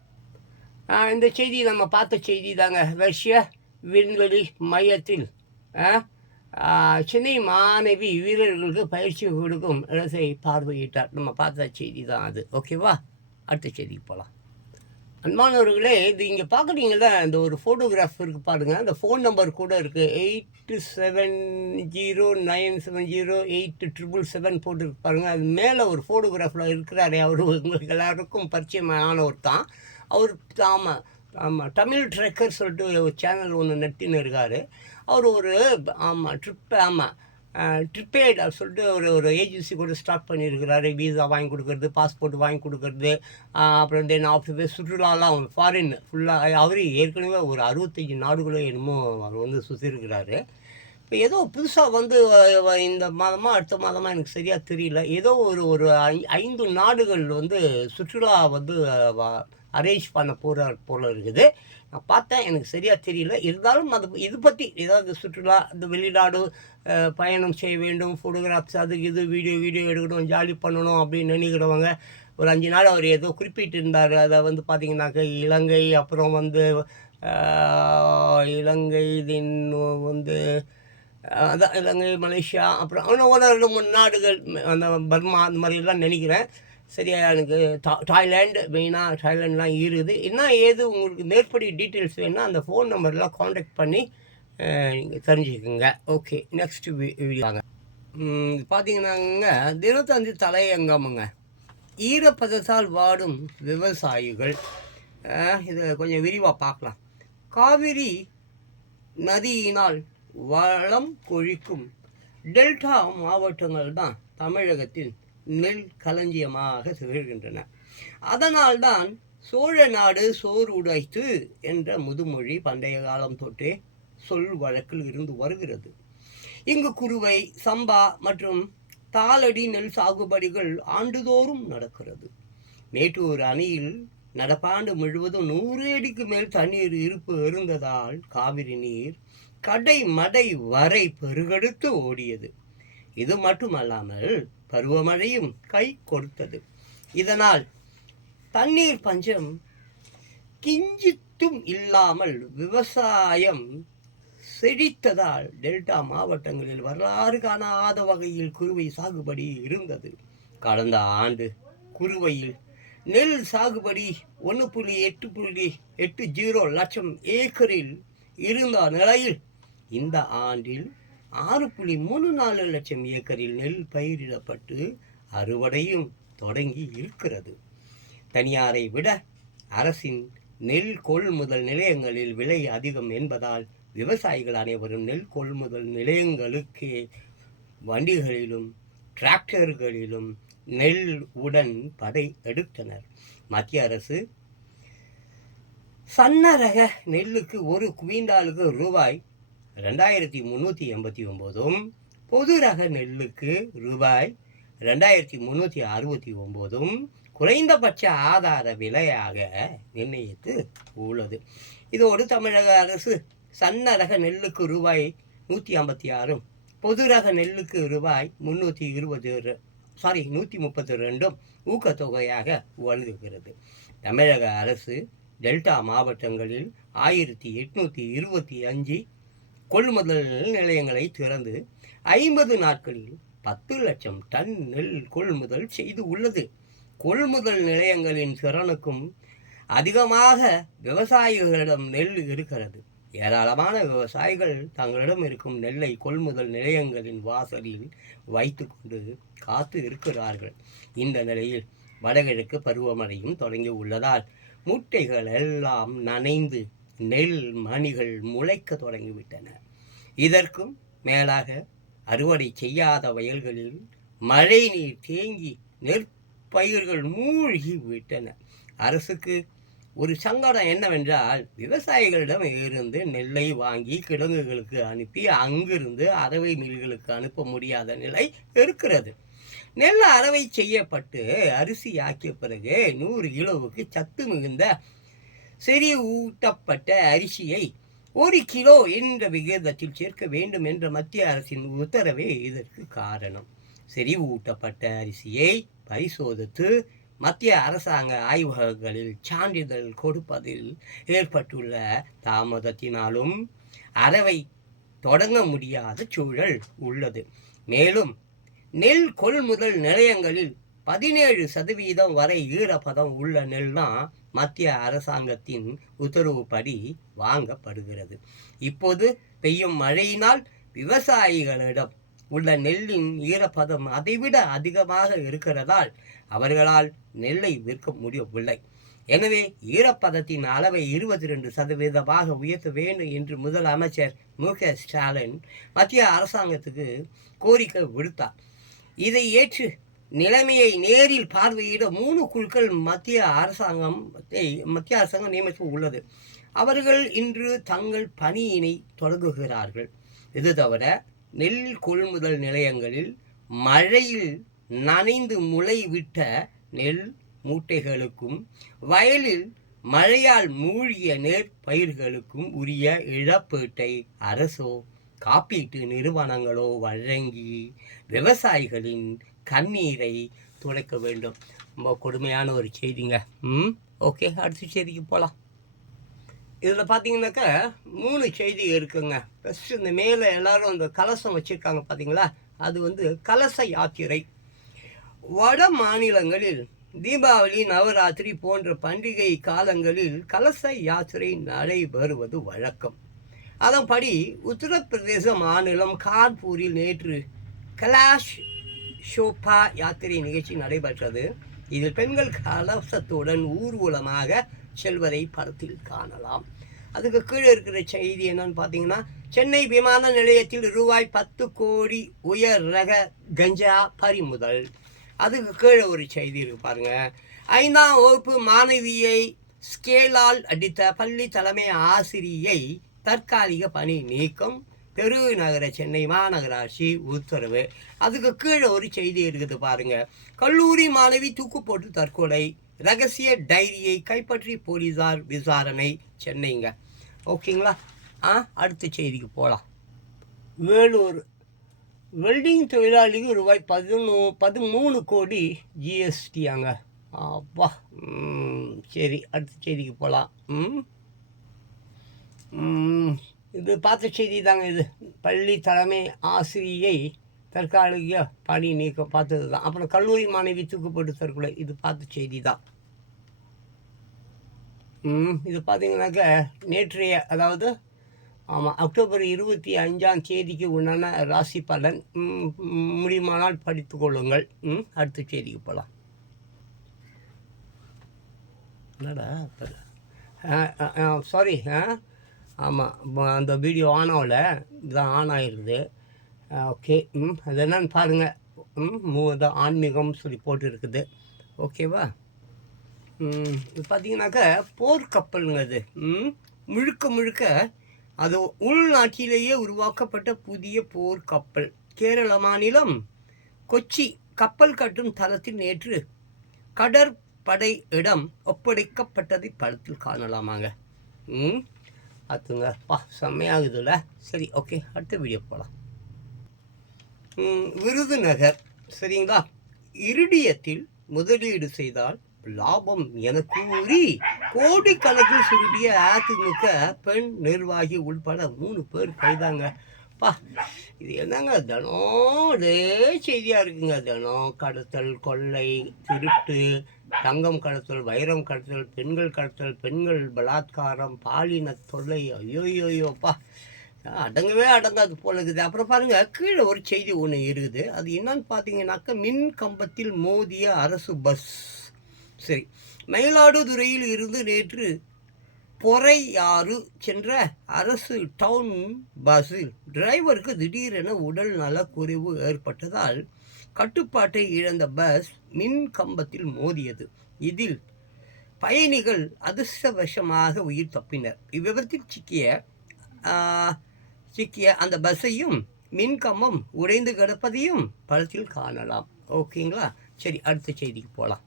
இந்த செய்தி நம்ம பார்த்த செய்தி தாங்க. ரஷ்ய விண்வெளி மையத்தில் சென்னை மாணவி வீரர்களுக்கு பயிற்சி கொடுக்கும் இடத்தை பார்வையிட்டார். நம்ம பார்த்த செய்தி தான் அது. ஓகேவா. அடுத்த செய்திக்கு போகலாம். அன்பானவர்களே, இது இங்கே பார்க்குறீங்களா, இந்த ஒரு ஃபோட்டோகிராஃப் இருக்குது பாருங்கள். அந்த ஃபோன் நம்பர் கூட இருக்குது. 8709708877 போட்டுருக்கு பாருங்கள். அது மேலே ஒரு ஃபோட்டோகிராஃபில் இருக்கிறாரே, அவர் உங்களுக்கு எல்லாருக்கும் பரிச்சயமானவர் தான். அவர் ஆமாம் தமிழ் ட்ரெக்கர் சொல்லிட்டு ஒரு சேனல் ஒன்று நட்டின்னு இருக்கார். அவர் ஒரு ட்ரிப்பேட் சொல்லிட்டு ஒரு ஏஜென்சி கூட ஸ்டார்ட் பண்ணியிருக்கிறாரு. வீசா வாங்கி கொடுக்குறது, பாஸ்போர்ட் வாங்கி கொடுக்குறது, அப்புறம் தென் ஆஃப்டர் சுற்றுலாலாம் ஃபாரின் ஃபுல்லாக. அவர் ஏற்கனவே ஒரு 65 நாடுகளோ என்னமோ அவர் வந்து சுற்றிருக்கிறாரு. இப்போ ஏதோ புதுசாக வந்து இந்த மாதமாக அடுத்த மாதமாக எனக்கு சரியாக தெரியல, ஏதோ ஒரு 5 நாடுகள் வந்து சுற்றுலா வந்து அரேஞ்ச் பண்ண போல இருக்குது. நான் பார்த்தேன், எனக்கு சரியாக தெரியல. இருந்தாலும் இது பற்றி ஏதாவது சுற்றுலா, இந்த வெளிநாடு பயணம் செய்ய வேண்டும், ஃபோட்டோகிராஃப்ஸ் அதுக்கு இது வீடியோ எடுக்கணும், ஜாலி பண்ணணும் அப்படின்னு நினைக்கிறவங்க ஒரு 5 நாள் அவர் ஏதோ குறிப்பிட்டு இருந்தார். அதை வந்து பார்த்திங்கனாக்கா இலங்கை, அப்புறம் வந்து இலங்கை தென் வந்து அதான் இலங்கை, மலேசியா, அப்புறம் இன்னும் 1-2-3 நாடுகள், அந்த பர்மா அந்த மாதிரிலாம் நினைக்கிறேன். சரியா? எனக்கு தாய்லாந்து மெயினாக தாய்லாண்ட்லாம் இருக்குது. என்ன ஏது உங்களுக்கு மேற்படி டீட்டெயில்ஸ் வேணுன்னா அந்த ஃபோன் நம்பர்லாம் காண்டாக்ட் பண்ணி நீங்கள் தெரிஞ்சுக்கோங்க. ஓகே, நெக்ஸ்ட் வீடியோ வாங்க. பார்த்தீங்கன்னாங்க, தினத்தந்தி தலையங்கமுங்க. ஈரப்பதத்தால் வாடும் விவசாயிகள். இதை கொஞ்சம் விரிவாக பார்க்கலாம். காவிரி நதியினால் வளம் கொழிக்கும் டெல்டா மாவட்டங்கள் தான் தமிழகத்தில் நெல் களஞ்சியமாக திகழ்கின்றன. அதனால்தான் சோழ நாடு சோறு உடைத்து என்ற முதுமொழி பண்டைய காலம் தொட்டே சொல் வழக்கில் இருந்து வருகிறது. இங்கு குறுவை, சம்பா மற்றும் தாளடி நெல் சாகுபடிகள் ஆண்டுதோறும் நடக்கிறது. மேட்டூர் அணையில் நடப்பாண்டு முழுவதும் 100 அடிக்கு மேல் தண்ணீர் இருப்பு இருந்ததால் காவிரி நீர் கடை மடை வரை பெருகெடுத்து ஓடியது. இது மட்டுமல்லாமல் பருவமழையும் கை கொடுத்தது. இதனால் தண்ணீர் பஞ்சம் கிஞ்சித்தும் இல்லாமல் விவசாயம் செழித்ததால் டெல்டா மாவட்டங்களில் வரலாறு காணாத வகையில் குறுவை சாகுபடி இருந்தது. கடந்த ஆண்டு குறுவையில் நெல் சாகுபடி 1.880 லட்சம் ஏக்கரில் இருந்த நிலையில் இந்த ஆண்டில் 6.34 லட்சம் ஏக்கரில் நெல் பயிரிடப்பட்டு அறுவடையும் தொடங்கி இருக்கிறது. தனியாரை விட அரசின் நெல் கொள்முதல் நிலையங்களில் விலை அதிகம் என்பதால் விவசாயிகள் அனைவரும் நெல் கொள்முதல் நிலையங்களுக்கு வண்டிகளிலும் டிராக்டர்களிலும் நெல் உடன் படை எடுத்தனர். மத்திய அரசு சன்னரக நெல்லுக்கு ஒரு குவிண்டாலுக்கு ரூபாய் 2389, பொது ரக நெல்லுக்கு ரூபாய் 2369 குறைந்தபட்ச ஆதார விலையாக நிர்ணயித்து உள்ளது. இதோடு தமிழக அரசு சன்னரக நெல்லுக்கு ரூபாய் 156, பொது ரக நெல்லுக்கு ரூபாய் 132 ஊக்கத்தொகையாக வழங்குகிறது. தமிழக அரசு டெல்டா மாவட்டங்களில் 1825 கொள்முதல் நிலையங்களை திறந்து 50 நாட்களில் 10 லட்சம் டன் நெல் கொள்முதல் செய்து உள்ளது. கொள்முதல் நிலையங்களின் திறனுக்கும் அதிகமாக விவசாயிகளிடம் நெல் இருக்கிறது. ஏராளமான விவசாயிகள் தங்களிடம் இருக்கும் நெல்லை கொள்முதல் நிலையங்களின் வாசலில் வைத்து கொண்டு காத்து இருக்கிறார்கள். இந்த நிலையில் வடகிழக்கு பருவமழையும் தொடங்கி உள்ளதால் முட்டைகள் எல்லாம் நனைந்து நெல் மணிகள் முளைக்க தொடங்கிவிட்டன. இதற்கும் மேலாக அறுவடை செய்யாத வயல்களில் மழை நீர் தேங்கி நெற்பயிர்கள் மூழ்கி விட்டன. அரசுக்கு ஒரு சங்கடம் என்னவென்றால், விவசாயிகளிடம் இருந்து நெல்லை வாங்கி கிடங்குகளுக்கு அனுப்பி அங்கிருந்து அரவை மில்களுக்கு அனுப்ப முடியாத நிலை இருக்கிறது. நெல் அரவை செய்யப்பட்டு அரிசி ஆக்கிய பிறகு 100 கிலோவுக்கு சத்து மிகுந்த செறிவூட்டப்பட்ட அரிசியை 1 கிலோ என்ற விகிதத்தில் சேர்க்க வேண்டும் என்ற மத்திய அரசின் உத்தரவே இதற்கு காரணம். செறிவூட்டப்பட்ட அரிசியை பரிசோதித்து மத்திய அரசாங்க ஆய்வகங்களில் சான்றிதழ் கொடுப்பதில் ஏற்பட்டுள்ள தாமதத்தினாலும் அரவை தொடங்க முடியாத சூழல் உள்ளது. மேலும் நெல் கொள்முதல் நிலையங்களில் 17% வரை ஈரப்பதம் உள்ள நெல் தான் மத்திய அரசாங்கத்தின் உத்தரவுப்படி வாங்கப்படுகிறது. இப்போது பெய்யும் மழையினால் விவசாயிகளிடம் உள்ள நெல்லின் ஈரப்பதம் அதைவிட அதிகமாக இருக்கிறதால் அவர்களால் நெல்லை விற்க முடியவில்லை. எனவே ஈரப்பதத்தின் அளவை 22% உயர்த்த வேண்டும் என்று முதலமைச்சர் மு.க. ஸ்டாலின் மத்திய அரசாங்கத்துக்கு கோரிக்கை விடுத்தார். இதை ஏற்று நிலைமையை நேரில் பார்வையிட 3 குழுக்கள் மத்திய அரசாங்கம் நியமித்து உள்ளது. அவர்கள் இன்று தங்கள் பணியினை தொடங்குகிறார்கள். இது தவிர நெல் கொள்முதல் நிலையங்களில் மழையில் நனைந்து முளைவிட்ட நெல் மூட்டைகளுக்கும் வயலில் மழையால் மூழ்கிய நெற்பயிர்களுக்கும் உரிய இழப்பீட்டை அரசோ காப்பீட்டு நிறுவனங்களோ வழங்கி விவசாயிகளின் கண்ணீரை துடைக்க வேண்டும். ரொம்ப கொடுமையான ஒரு செய்திங்க. ஓகே, அடுத்த செய்திக்கு போகலாம். இதில் பார்த்தீங்கன்னாக்கா 3 செய்தி இருக்குங்க. ஃபஸ்ட்டு இந்த மேலே எல்லாரும் இந்த கலசம் வச்சுருக்காங்க பார்த்தீங்களா, அது வந்து கலச யாத்திரை. வட மாநிலங்களில் தீபாவளி, நவராத்திரி போன்ற பண்டிகை காலங்களில் கலச யாத்திரை நடைபெறுவது வழக்கம். அதன்படி உத்தரப்பிரதேச மாநிலம் கான்பூரில் நேற்று கலாஷ் ஷோபா யாத்திரை நிகழ்ச்சி நடைபெற்றது. இதில் பெண்கள் கலசத்துடன் ஊர்வலமாக செல்வதை படத்தில் காணலாம். அதுக்கு கீழே இருக்கிற செய்தி என்னன்னு பார்த்தீங்கன்னா, சென்னை விமான நிலையத்தில் ரூபாய் 10 கோடி உயர் ரக கஞ்சா பறிமுதல். அதுக்கு கீழே ஒரு செய்தி இருக்கு பாருங்க. 5ஆம் வகுப்பு மாணவியை ஸ்கேலால் அடித்த பள்ளி தலைமை ஆசிரியை தற்காலிக பணி நீக்கம். பெருநகர சென்னை மாநகராட்சி உத்தரவு. அதுக்கு கீழே ஒரு செய்தி இருக்குது பாருங்க. கல்லூரி மாணவி தூக்கு போட்டு தற்கொலை, ரகசிய டைரியை கைப்பற்றி போலீசார் விசாரணை. சென்னைங்க. ஓகேங்களா? அடுத்த செய்திக்கு போகலாம். வேலூர் வெல்டிங் தொழிலாளிக்கு ரூபாய் 13 கோடி ஜிஎஸ்டியாங்க. அப்பா. சரி, அடுத்த செய்திக்கு போகலாம். இது பார்த்த செய்தி தாங்க. இது பள்ளி தலைமை ஆசிரியை தற்காலிக பணி நீக்கம் பார்த்தது தான். அப்புறம் கல்லூரி மாணவி தூக்கப்பட்டு தற்கொலை, இது பார்த்த செய்தி தான். இது பார்த்தீங்கன்னாக்க நேற்றைய, அதாவது அக்டோபர் 25ஆம் தேதிக்கு உண்டான ராசி பலன். முடியுமானால் படித்து கொள்ளுங்கள். அடுத்த செய்திக்கு போகலாம். என்னடா சாரி, ஆமாம், அந்த வீடியோ ஆன் ஆகல, இதுதான் ஆன் ஆகிருக்குது. ஓகே. அது என்னன்னு பாருங்கள். ஆன்மீகம் சொல்லி போட்டு இருக்குது. ஓகேவா? இது பார்த்தீங்கன்னாக்கா போர்க்கப்பலுங்க. அது முழுக்க அது உள்நாட்டிலேயே உருவாக்கப்பட்ட புதிய போர்க்கப்பல். கேரள மாநிலம் கொச்சி கப்பல் கட்டும் தளத்தில் நேற்று கடற்படையிடம் ஒப்படைக்கப்பட்டதை படத்தில் காணலாமாங்க. பார்த்துங்க. செம்மையாகுதுல்ல. சரி, ஓகே, அடுத்த வீடியோ போகலாம். விருதுநகர், சரிங்களா, இரிடியத்தில் முதலீடு செய்தால் லாபம் என கூறி கோடிக்கணக்கில் சுருட்டிய அதிமுக பெண் நிர்வாகி உள்பட 3 பேர் கைதாங்க. இது என்னங்க, தினம் ஒரே செய்தியாக இருக்குங்க. தினம் கடத்தல், கொள்ளை, திருட்டு, தங்கம் கடத்தல், வைரம் கடத்தல், பெண்கள் கடத்தல், பெண்கள் பலாத்காரம், பாலின தொல்லை. ஐயோயோப்பா, அடங்கவே அடங்காது போல இருக்குது. அப்புறம் பாருங்கள், கீழே ஒரு செய்தி ஒன்று இருக்குது. அது என்னன்னு பார்த்தீங்கன்னாக்கா, மின் கம்பத்தில் மோதிய அரசு பஸ். சரி, மயிலாடுதுறையில் இருந்து நேற்று பொறையாறு சென்ற அரசு டவுன் பஸ்ஸில் டிரைவருக்கு திடீரென உடல் நலக்குறைவு ஏற்பட்டதால் கட்டுப்பாட்டை இழந்த பஸ் மின் கம்பத்தில் மோதியது. இதில் பயணிகள் அதிர்ஷ்டவசமாக உயிர் தப்பினர். இவ்விபத்தில் சிக்கிய அந்த பஸ்ஸையும் மின்கம்பம் உடைந்து கிடப்பதையும் படத்தில் காணலாம். ஓகேங்களா? சரி, அடுத்த செய்திக்கு போகலாம்.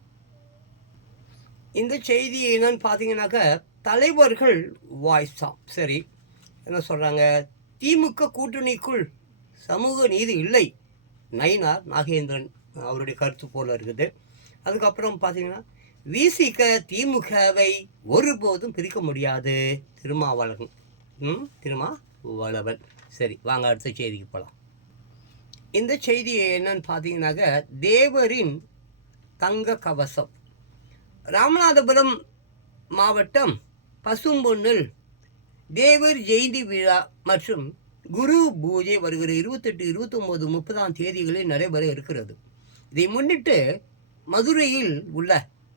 இந்த செய்தி என்னன்னு பார்த்தீங்கன்னாக்கா, தலைவர்கள் வாய்ஸாம். சரி, என்ன சொல்கிறாங்க? திமுக கூட்டணிக்குள் சமூக நீதி இல்லை, நயினார் நாகேந்திரன் அவருடைய கருத்து போல இருக்குது. அதுக்கப்புறம் பார்த்தீங்கன்னா, விசிக திமுகவை ஒருபோதும் பிரிக்க முடியாது, திருமாவளவன். சரி, வாங்க அடுத்த செய்திக்கு போகலாம். இந்த செய்தி என்னன்னு பார்த்தீங்கன்னாக்க, தேவரின் தங்க கவசம். ராமநாதபுரம் மாவட்டம் பசும்பொன்னில் தேவர் ஜெயந்தி விழா மற்றும் குரு பூஜை வருகிற 28, 29, 30ஆம் தேதிகளில் நடைபெற இருக்கிறது. இதை முன்னிட்டு மதுரையில் உள்ள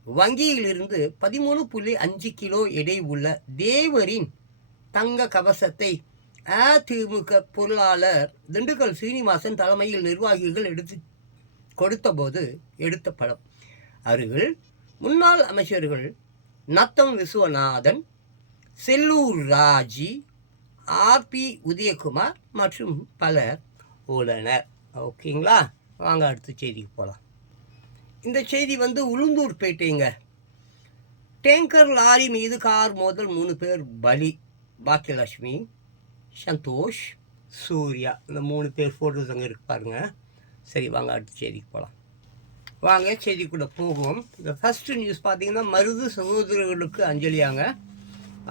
வங்கியில் இருந்து 13.5 கிலோ எடை உள்ள தேவரின் தங்க கவசத்தை அதிமுக பொருளாளர் திண்டுக்கல் சீனிவாசன் தலைமையில் நிர்வாகிகள் எடுத்து கொடுத்தபோது எடுத்த படம். அருகில் முன்னாள் அமைச்சர்கள் நத்தம் விஸ்வநாதன், செல்லூர் ராஜி, ஆர்பி உதயகுமார் மற்றும் பலர் உள்ளனர். ஓகேங்களா? வாங்க அடுத்த செய்திக்கு போகலாம். இந்த செய்தி உளுந்தூர்பேட்டைங்க. டேங்கர் லாரி மீது கார் மோதல் 3 பேர் பலி. பாக்கியலட்சுமி, சந்தோஷ், சூர்யா, இந்த 3 பேர் ஃபோட்டோஸ் அங்கே இருக்கு பாருங்க. சரி, வாங்க அடுத்த செய்திக்கு போகலாம். வாங்க செய்திக்குள்ளே போகும். இந்த ஃபஸ்ட்டு நியூஸ் பார்த்தீங்கன்னா, மருது சகோதரர்களுக்கு அஞ்சலியாங்க.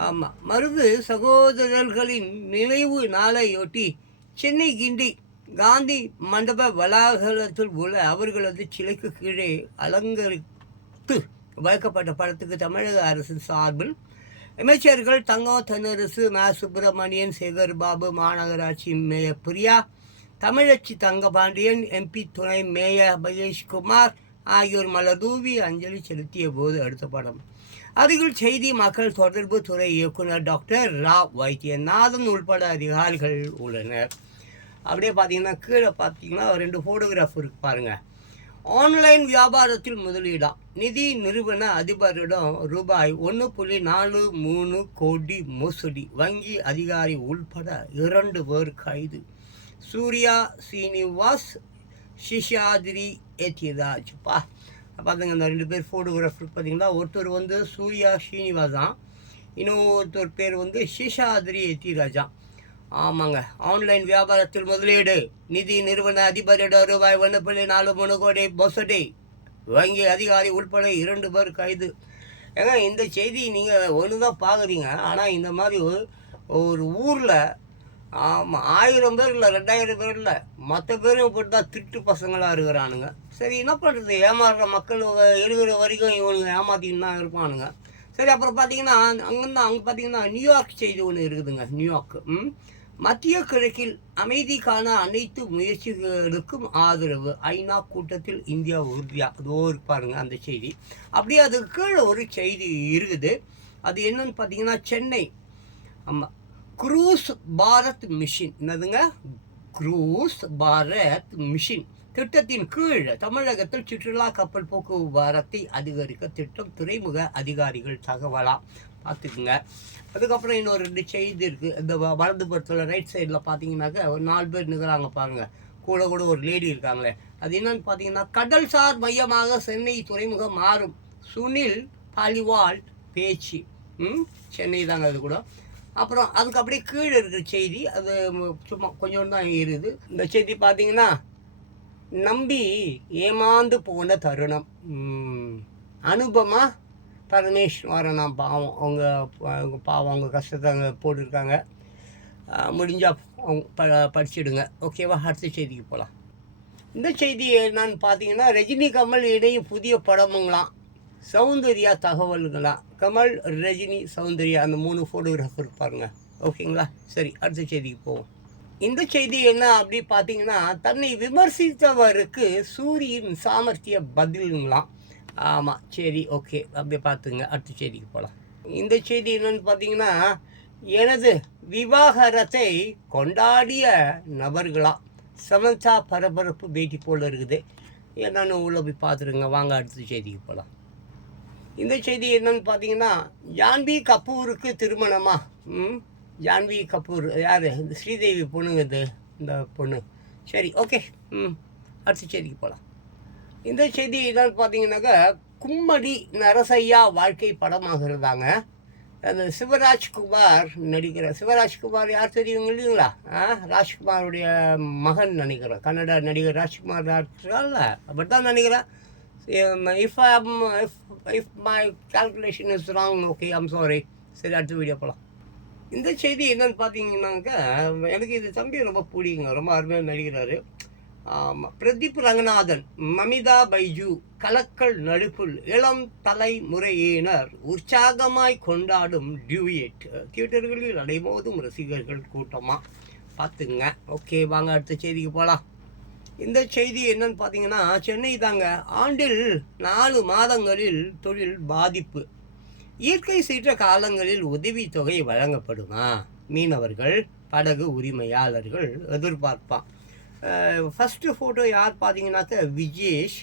ஆமாம், மருது சகோதரர்களின் நினைவு நாளையொட்டி சென்னை கிண்டி காந்தி மண்டப வளாகத்தில் உள்ள அவர்களது சிலைக்கு கீழே சொத்து வைக்கப்பட்ட படத்துக்கு தமிழக அரசின் சார்பில் அமைச்சர்கள் தங்கம் தென்னரசு ம சுப்பிரமணியன், சேகர் பாபு, மாநகராட்சி மேயர் பிரியா, தமிழச்சி தங்கபாண்டியன், எம்பி துணை மேயர் மகேஷ்குமார் ஆகியோர் மலர்தூவி அஞ்சலி செலுத்திய போது அடுத்த படம். அருகில் செய்தி மக்கள் தொடர்பு துறை இயக்குனர் டாக்டர் ரா வைத்தியநாதன் உள்பட அதிகாரிகள் உள்ளனர். அப்படியே பார்த்தீங்கன்னா கீழே பார்த்தீங்கன்னா 2 ஃபோட்டோகிராஃப் இருக்கு பாருங்கள். ஆன்லைன் வியாபாரத்தில் முதலீடா நிதி நிறுவன அதிபரிடம் ரூபாய் 1.43 கோடி மோசடி, வங்கி அதிகாரி உள்பட 2 பேர் கைது. சூர்யா சீனிவாஸ், சிஷாதிரி ஏத்தியராஜ். பார்த்துங்க இந்த 2 பேர் ஃபோட்டோகிராஃபர் பார்த்தீங்கன்னா, ஒருத்தர் வந்து சூர்யா ஸ்ரீனிவாஸ் தான், இன்னொருத்தர் பேர் வந்து சிஷாதிரி ஏத்தியராஜா. ஆமாங்க, ஆன்லைன் வியாபாரத்தில் முதலீடு, நிதி நிறுவன அதிபரிடம் ரூபாய் 1.43 கோடி மோசடி, வங்கி அதிகாரி உள்பட 2 பேர் கைது. ஏங்க இந்த செய்தி நீங்கள் ஒன்று தான் பார்க்குறீங்க, ஆனால் இந்த மாதிரி ஒரு ஊரில் 1000 பேர் இல்லை 2000 பேர் இல்லை, மற்ற பேரும் இப்படி தான் திருட்டு பசங்களாக இருக்கிறானுங்க. சரி என்ன பண்ணுறது, ஏமாறுற மக்கள் இருக்கிற வரைக்கும் இவனுங்க ஏமாற்றின்னு தான் இருப்பானுங்க. சரி அப்புறம் பார்த்தீங்கன்னா அங்கே பார்த்தீங்கன்னா நியூயார்க் செய்தி ஒன்று இருக்குதுங்க. நியூயார்க் மத்திய கிழக்கில் அமைதிக்கான அனைத்து முயற்சிகளுக்கும் ஆதரவு, ஐநா கூட்டத்தில் இந்தியா உறுதியா. அதோ இருப்பாருங்க அந்த செய்தி. அப்படியே அதுக்கு கீழே ஒரு செய்தி இருக்குது. அது என்னன்னு பார்த்தீங்கன்னா சென்னை குரூஸ் பாரத் மிஷன். என்னதுங்க, குரூஸ் பாரத் மிஷன் திட்டத்தின் கீழ் தமிழகத்தில் சுற்றுலா கப்பல் போக்குவரத்தை அதிகரிக்க திட்டம், துறைமுக அதிகாரிகள் தகவலா. பார்த்துக்குங்க. அதுக்கப்புறம் இன்னொரு 2 செய்தி இருக்குது. இந்த வலதுபுறத்தில் ரைட் சைடில் பார்த்தீங்கன்னாக்கா ஒரு 4 பேர் நிற்கிறாங்க பாருங்கள், கூட ஒரு லேடி இருக்காங்களே. அது என்னன்னு பார்த்தீங்கன்னா, கடல்சார் மையமாக சென்னை துறைமுகம் மாறும், சுனில் பாலிவால் பேச்சு. சென்னை தாங்க அது கூட. அப்புறம் அதுக்கு அப்படியே கீழே இருக்கிற செய்தி, அது சும்மா கொஞ்சம் தான் இருக்குது. இந்த செய்தி பார்த்தீங்கன்னா, நம்பி ஏமாந்து போன தருணம். அனுபமா பரமேஸ்வரன் பாவம், அவங்க கஷ்டத்தை அங்கே போட்டிருக்காங்க. முடிஞ்சால் அவங்க படிச்சிடுங்க. ஓகேவா, அடுத்த செய்திக்கு போகலாம். இந்த செய்தி என்னன்னு பார்த்தீங்கன்னா, ரஜினி கமல் இடையும் புதிய படமுங்களாம், சௌந்தர்யா தகவல்களாம். கமல், ரஜினி, சௌந்தர்யா அந்த 3 ஃபோட்டோகிராஃப் இருப்பாருங்க. ஓகேங்களா, சரி அடுத்த செய்திக்கு போவோம். இந்த செய்தி என்ன அப்படி பார்த்தீங்கன்னா, தன்னை விமர்சித்தவருக்கு சூரியின் சாமர்த்திய பதிலுங்களாம். ஆமாம், சரி ஓகே, அப்படியே பார்த்துங்க. அடுத்த செய்திக்கு போகலாம். இந்த செய்தி என்னன்னு பார்த்தீங்கன்னா, எனது விவாகரத்தை கொண்டாடிய நபர்களாம். சமந்தா பரபரப்பு பேட்டி போல் இருக்குது. என்னன்னு உள்ள போய் பார்த்துருங்க. வாங்க அடுத்த செய்திக்கு போகலாம். இந்த செய்தி என்னன்னு பார்த்தீங்கன்னா, ஜான்வி கபூருக்கு திருமணமா. ஜான்வி கபூர் யார், இந்த ஸ்ரீதேவி பொண்ணுங்க, இந்த பொண்ணு. சரி ஓகே, அடுத்த செய்திக்கு போகலாம். இந்த செய்தி என்னன்னு பார்த்தீங்கன்னாக்கா, கும்மடி நரசையா வாழ்க்கை படமாகிறதாங்க. அந்த சிவராஜ்குமார் நடிக்கிற, சிவராஜ்குமார் யார் தெரியுங்க இல்லைங்களா? ராஜ்குமாருடைய மகன் நினைக்கிறேன், கன்னட நடிகர் ராஜ்குமார் இருக்கிறான்ல, அப்படி தான் நினைக்கிறேன். If my calculation is wrong, okay I'm sorry. சரி அடுத்த வீடியோ போகலாம். இந்த செய்தி என்னன்னு பார்த்தீங்கன்னாக்கா, எனக்கு இது தம்பி ரொம்ப பிடிக்குங்க, ரொம்ப அருமையாக நடிக்கிறாரு. பிரதீப் ரங்கநாதன், மமிதா பைஜு கலக்கல் நடிப்பில் இளம் தலைமுறையினர் உற்சாகமாய் கொண்டாடும் டியூயட், தியேட்டர்களில் அலைமோதும் ரசிகர்கள் கூட்டமாக. பார்த்துங்க. ஓகே வாங்க அடுத்த செய்திக்கு போகலாம். இந்த செய்தி என்னன்னு பார்த்தீங்கன்னா, சென்னை தாங்க. ஆண்டில் 4 மாதங்களில் தொழில் பாதிப்பு, இயற்கை சீற்ற காலங்களில் உதவித்தொகை வழங்கப்படுமா? மீனவர்கள், படகு உரிமையாளர்கள் எதிர்பார்ப்பான். ஃபஸ்ட்டு ஃபோட்டோ யார் பார்த்தீங்கன்னாக்க விஜேஷ்,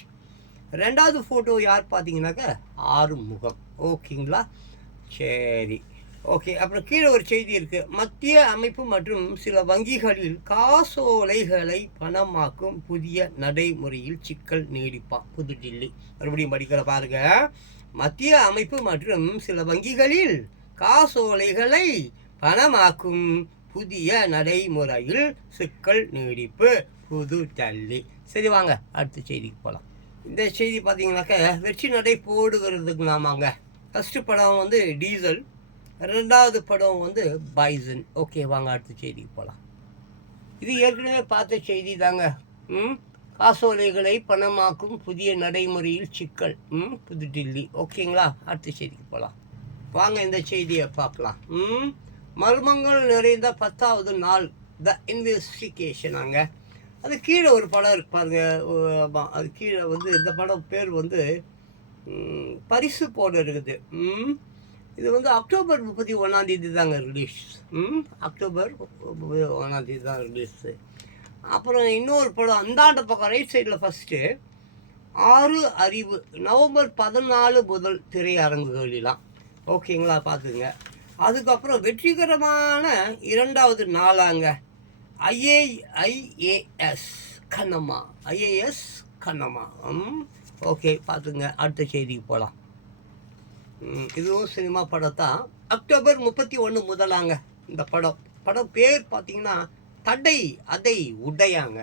2வது ஃபோட்டோ யார் பார்த்தீங்கன்னாக்க ஆறுமுகம். ஓகேங்களா, சரி ஓகே. அப்புறம் கீழே ஒரு செய்தி இருக்குது. மத்திய அமைப்பு மற்றும் சில வங்கிகளில் காசோலைகளை பணமாக்கும் புதிய நடைமுறையில் சிக்கல் நீடிப்பான், புதுடில்லி. மறுபடியும் படிக்கிற பாருங்க. மத்திய அமைப்பு மற்றும் சில வங்கிகளில் காசோலைகளை பணமாக்கும் புதிய நடைமுறையில் சிக்கல் நீடிப்பு, புதுடெல்லி. சரி வாங்க அடுத்த செய்திக்கு போகலாம். இந்த செய்தி பார்த்தீங்கன்னாக்க, வெற்றி நடை போடுகிறதுக்கு நாமாங்க. ஃபஸ்ட்டு படம் வந்து டீசல், 2வது படம் வந்து பைசன். ஓகே வாங்க அடுத்த செய்திக்கு போகலாம். இது ஏற்கனவே பார்த்த செய்தி தாங்க. காசோலைகளை பணமாக்கும் புதிய நடைமுறையில் சிக்கல். புதுடில்லி. ஓகேங்களா, அடுத்த செய்திக்கு போகலாம் வாங்க. இந்த செய்தியை பார்க்கலாம். மர்மங்கள் நிறைந்த 10வது நாள் த இன்வெஸ்டிகேஷன். அங்கே அது கீழே ஒரு படம் இருக்கு பாருங்க. அது கீழே வந்து இந்த படம் பேர் வந்து பரிசு போட இருக்குது. இது வந்து அக்டோபர் 31 தாங்க ரிலீஸ். அக்டோபர் 31 தான் ரிலீஸு. அப்புறம் இன்னொரு படம் அந்தாண்ட பக்கம் ரைட் சைடில் ஃபஸ்ட்டு 6 அறிவு நவம்பர் 14 முதல் திரையரங்குகளிலாம். ஓகேங்களா, பார்த்துங்க. அதுக்கப்புறம் வெற்றிகரமான 2வது நாளாங்க IAS Kannamma. IAS Kannamma. Okay, பார்த்துங்க. அடுத்த செய்திக்கு போகலாம். இதுவும் சினிமா படம் தான். அக்டோபர் 31 முதலாங்க இந்த படம் பேர் பார்த்தீங்கன்னா தடை அதை உடையாங்க.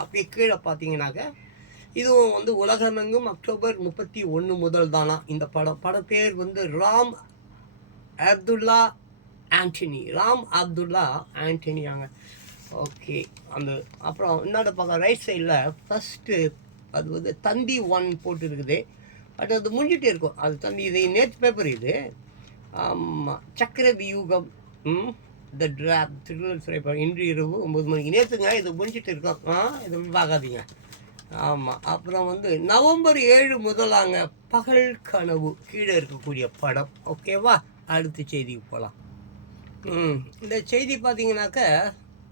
அப்படியே கீழே பார்த்தீங்கன்னாக்க இதுவும் வந்து உலகமெங்கும் அக்டோபர் 31 முதல் தானா இந்த படம் பேர் வந்து ராம் அப்துல்லா ஆண்டனியாங்க. ஓகே, அந்த அப்புறம் இன்னொரு பக்கம் ரைட் சைடில் ஃபஸ்ட்டு அது வந்து தந்தி 1 போட்டு இருக்குது. அது முடிஞ்சிட்டே இருக்கும். அது தந்தி இது நேற்று பேப்பர் இது. ஆமாம், சக்கர வியூகம் த ட்ராப் த்ரில்லர் திரைப்படம் இன்று இரவு 9 மணிக்கு. நேற்றுங்க இது முடிஞ்சிட்டு இருக்கோம். இது பார்க்காதீங்க. ஆமாம், அப்புறம் வந்து நவம்பர் 7 முதலாங்க பகல் கனவு கீழே இருக்கக்கூடிய படம். ஓகேவா, அடுத்த செய்திக்கு போகலாம். இந்த செய்தி பார்த்தீங்கன்னாக்க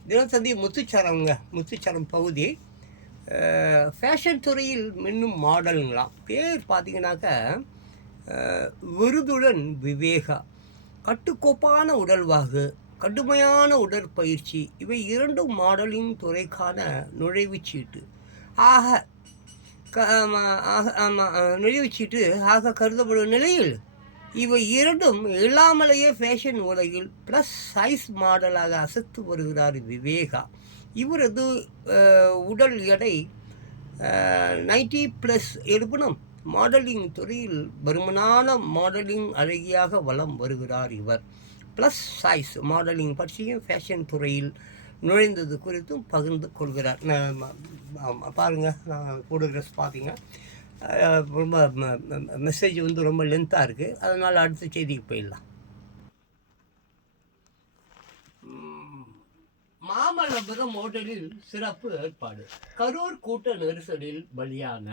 தினத்தந்தி முத்துச்சரம் பகுதி. ஃபேஷன் துறையில் மின்னும் மாடலுங்களாம். பேர் பார்த்தீங்கன்னாக்க விருதுடன் விவேகா. கட்டுக்கோப்பான உடல்வாகு, கடுமையான உடற்பயிற்சி இவை இரண்டும் மாடலிங் துறைக்கான நுழைவுச்சீட்டு ஆக கருதப்படும் நிலையில் இவை இரண்டும் இல்லாமலேயே ஃபேஷன் உலகில் ப்ளஸ் சைஸ் மாடலாக அசத்து வருகிறார் விவேகா. இவரது உடல் எடை 90+ இருப்பினும் மாடலிங் துறையில் பருமனான மாடலிங் அழகியாக வலம் வருகிறார் இவர். ப்ளஸ் சைஸ் மாடலிங் பற்றியும் ஃபேஷன் துறையில் நுழைந்தது குறித்தும் பகிர்ந்து கொள்கிறார். பாருங்கள், நான் கூட ட்ரெஸ் பார்த்தீங்க. ரொம்ப மெசேஜ் வந்து ரொம்ப லென்த்தாக இருக்குது. அதனால் அடுத்த செய்திக்கு போயிடலாம். மாமல்லபுரம் ஹோட்டலில் சிறப்பு ஏற்பாடு. கரூர் கூட்ட நெரிசலில் பலியான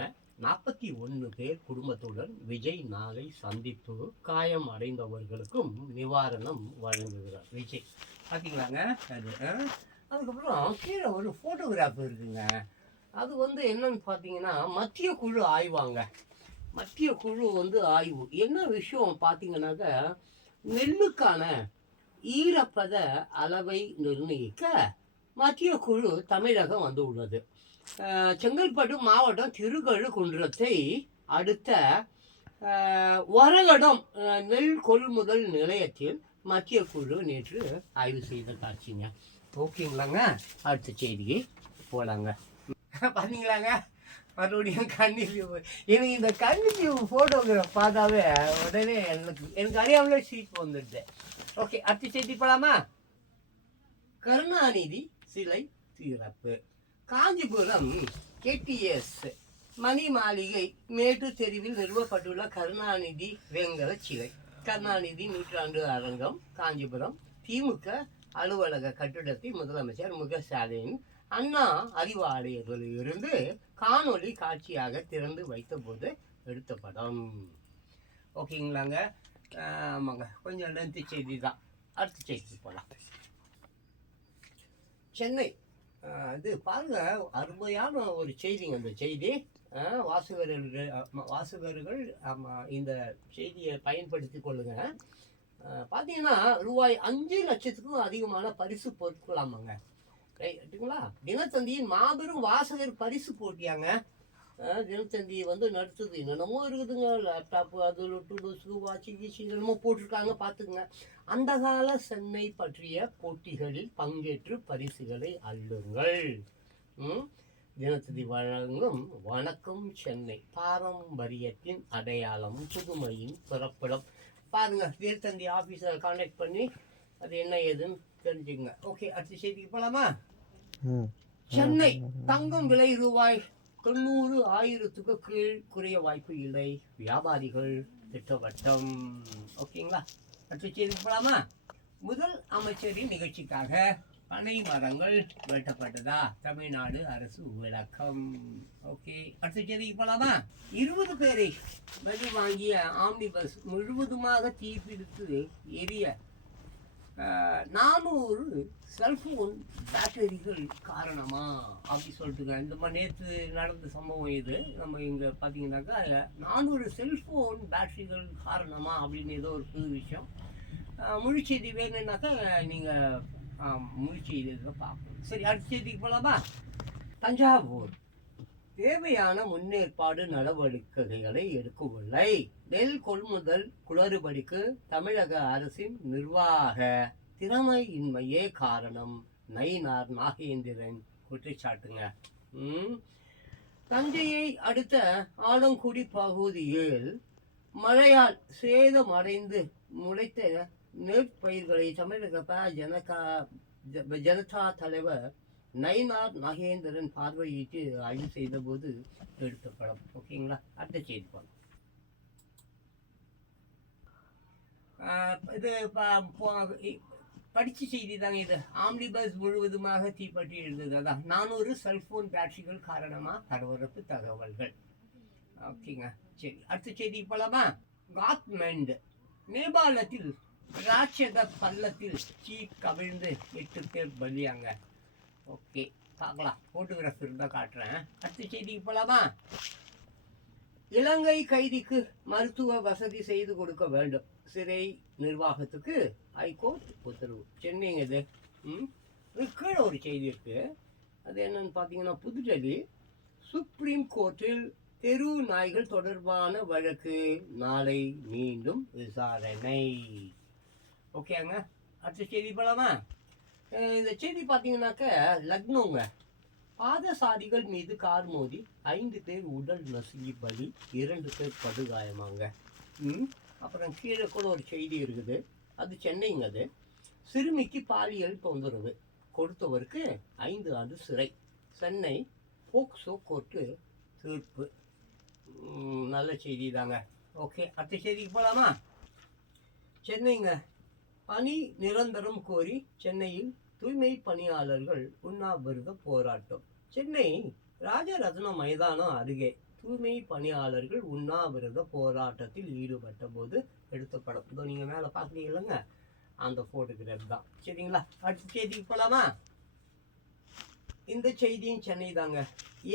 41 பேர் குடும்பத்துடன் விஜய் நாளை சந்திப்பு. காயம் அடைந்தவர்களுக்கும் நிவாரணம் வழங்குகிறார் விஜய். பார்த்தீங்களாங்க அது. அதுக்கப்புறம் கீழே ஒரு ஃபோட்டோகிராஃப் இருக்குங்க. அது வந்து என்னன்னு பார்த்தீங்கன்னா மத்திய குழு ஆய்வாங்க. மத்திய குழு வந்து ஆய்வு என்ன விஷயம் பார்த்தீங்கன்னாக்க நெல்லுக்கான ஈரப்பத அளவை நிர்ணயிக்க மத்திய குழு தமிழகம் வந்து உள்ளது. செங்கல்பட்டு மாவட்டம் திருக்கழுக்குன்றத்தை அடுத்த வரகடம் நெல் கொள்முதல் நிலையத்தில் மத்திய குழு நேற்று ஆய்வு செய்த காட்சிங்க. ஓகேங்களாங்க, அடுத்த செய்திக்கு போகலாங்க. பார்த்தீங்களாங்க, மறுபடியும் கன்னிலியூ. எனக்கு இந்த கன்னிலியூ ஃபோட்டோகிராஃப் பார்த்தாவே உடனே எனக்கு அறியாமலே சீட் வந்துடுது. ஓகே, அடுத்த செய்தி போகலாமா? கருணாநிதி சிலை திறப்பு. காஞ்சிபுரம் KTS மணி மாளிகை மேட்டு தெருவில் நிறுவப்பட்டுள்ள கருணாநிதி வெங்கல சிலை. கருணாநிதி நூற்றாண்டு அரங்கம் காஞ்சிபுரம் திமுக அலுவலக கட்டிடத்தை முதலமைச்சர் ஸ்டாலின் அண்ணா அறிவாலயத்தில் இருந்து காணொலி காட்சியாக திறந்து வைத்த போது எடுத்த படம். ஓகேங்களாங்க. ஆமாங்க, கொஞ்சம் லென்த்து செய்தி தான். அடுத்த செய்தி போகலாம். சென்னை இது பாருங்க, அருமையான ஒரு செய்திங்க. அந்த செய்தி வாசகர்கள் இந்த செய்தியை பயன்படுத்தி கொள்ளுங்க. பார்த்தீங்கன்னா ரூபாய் 5 லட்சத்துக்கும் அதிகமான பரிசு பொருட்களாமாங்க. ரைட்டுங்களா? தினத்தந்தியின் மாபெரும் வாசகர் பரிசு போட்டியாங்க. தினத்தந்தி வந்து நடத்துது. என்னென்னமோ இருக்குதுங்க, லேப்டாப்பு, அது டூல்ஸு, வாட்சி கீச்சி என்னமோ போட்டிருக்காங்க. பார்த்துக்குங்க. அந்த கால சென்னை பற்றிய போட்டிகளில் பங்கேற்று பரிசுகளை அள்ளுங்கள். தினத்தந்தி வழங்கும் வணக்கம் சென்னை, பாரம்பரியத்தின் அடையாளம், புதுமையின் பிறப்பிடம். பாருங்க, தினத்தந்தி ஆஃபீஸரை கான்டாக்ட் பண்ணி அது என்ன ஏதுன்னு தெரிஞ்சுங்க. ஓகே, அடுத்த செய்திக்கு போகலாமா? சென்னை தங்கம் விலை ரூபாய் 90,000 கீழ் குறைய வாய்ப்பு இல்லை. வியாபாரிகள் திட்டவட்டம். ஓகேங்களா? அடுத்த செய்தி போலாமா? முதல் அமைச்சரின் நிகழ்ச்சிக்காக பனை மரங்கள் வெட்டப்பட்டதா? தமிழ்நாடு அரசு விளக்கம். ஓகே, அடுத்த செய்திக்கு போலாமா? 20 பேரை பலி வாங்கிய ஆம்னி பஸ் முழுவதுமாக தீப்பிடித்து எரிய 400 செல்போன் பேட்டரிகள் காரணமா அப்படி சொல்லிட்டுங்க. இந்த மாதிரி நேற்று நடந்த சம்பவம் இது. நம்ம இங்கே பார்த்தீங்கன்னாக்கா 400 செல்ஃபோன் பேட்டரிகள் காரணமா அப்படின்னு ஏதோ ஒரு புது விஷயம். முழு செய்தி வேணும்னாக்கா நீங்கள் முழு செய்தி பார்க்கணும். சரி, அடுத்த செய்திக்கு போகலாமா? தஞ்சாவூர் தேவையான முன்னேற்பாடு நடவடிக்கைகளை எடுக்கவில்லை. நெல் கொள்முதல் குளறுபடிக்கு தமிழக அரசின் நிர்வாக திறமையின்மையே காரணம். நயினார் நாகேந்திரன் குற்றச்சாட்டுங்க. தஞ்சையை அடுத்த ஆலங்குடி பகுதியில் மழையால் சேதமடைந்து முளைத்த நெற்பயிர்களை தமிழக ஜனதா தலைவர் நயினார் நாகேந்திரன் பார்வையிட்டு ஆய்வு செய்த போது எடுத்த படம். ஓகேங்களா? அடுத்த செய்தி படம். இது படிச்ச செய்தி தாங்க இது. ஆம்னி பஸ் முழுவதுமாக தீப்பற்றி எழுந்தது. அதான் 400 செல்போன் பேட்டரிகள் காரணமா பரபரப்பு தகவல்கள். ஓகேங்க, சரி, அடுத்த செய்தி போலாமா? காத்மண்ட் நேபாளத்தில் ராட்சத பள்ளத்தில் சீப் கவிழ்ந்து 8 பேர் பலியாங்க. ஓகே, பார்க்கலாம். ஃபோட்டோகிராஃப் இருந்தால் காட்டுறேன். அடுத்த செய்திக்கு போகலாமா? இலங்கை கைதிக்கு மருத்துவ வசதி செய்து கொடுக்க வேண்டும். சிறை நிர்வாகத்துக்கு ஹைகோர்ட் உத்தரவு. சென்னைங்க இது. கீழே ஒரு செய்தி இருக்கு. அது என்னன்னு பார்த்தீங்கன்னா, புதுடெல்லி சுப்ரீம் கோர்ட்டில் தெரு நாய்கள் தொடர்பான வழக்கு நாளை மீண்டும் விசாரணை. ஓகேங்க, அடுத்த செய்தி போகலாமா? இந்த செய்தி பார்த்தீங்கன்னாக்க லக்னோங்க. பாதசாரிகள் மீது கார் மோதி 5 பேர் உடல் நசுங்கி பலி, 2 பேர் படுகாயமாங்க. அப்புறம் கீழே கூட ஒரு செய்தி இருக்குது. அது சென்னைங்க. அது சிறுமிக்கு பாலியல் தொந்தரவு கொடுத்தவருக்கு 5 ஆண்டு சிறை. சென்னை போக்சோ கோர்ட்டு தீர்ப்பு. நல்ல செய்தி தாங்க. ஓகே, அடுத்த செய்திக்கு போகலாமா? சென்னைங்க. பணி நிரந்தரம் கோரி சென்னையில் தூய்மை பணியாளர்கள் உண்ணாவிரத போராட்டம். சென்னை ராஜரத்னம் மைதானம் அருகே தூய்மை பணியாளர்கள் உண்ணாவிரத போராட்டத்தில் ஈடுபட்ட போது எடுத்த படம். இதோ நீங்க மேல பாக்குறீங்களங்க, அந்த போட்டோகிராஃப் தான். சரிங்களா? அடுத்த செய்திக்கு போலாமா? இந்த செய்தியும் சென்னை தாங்க.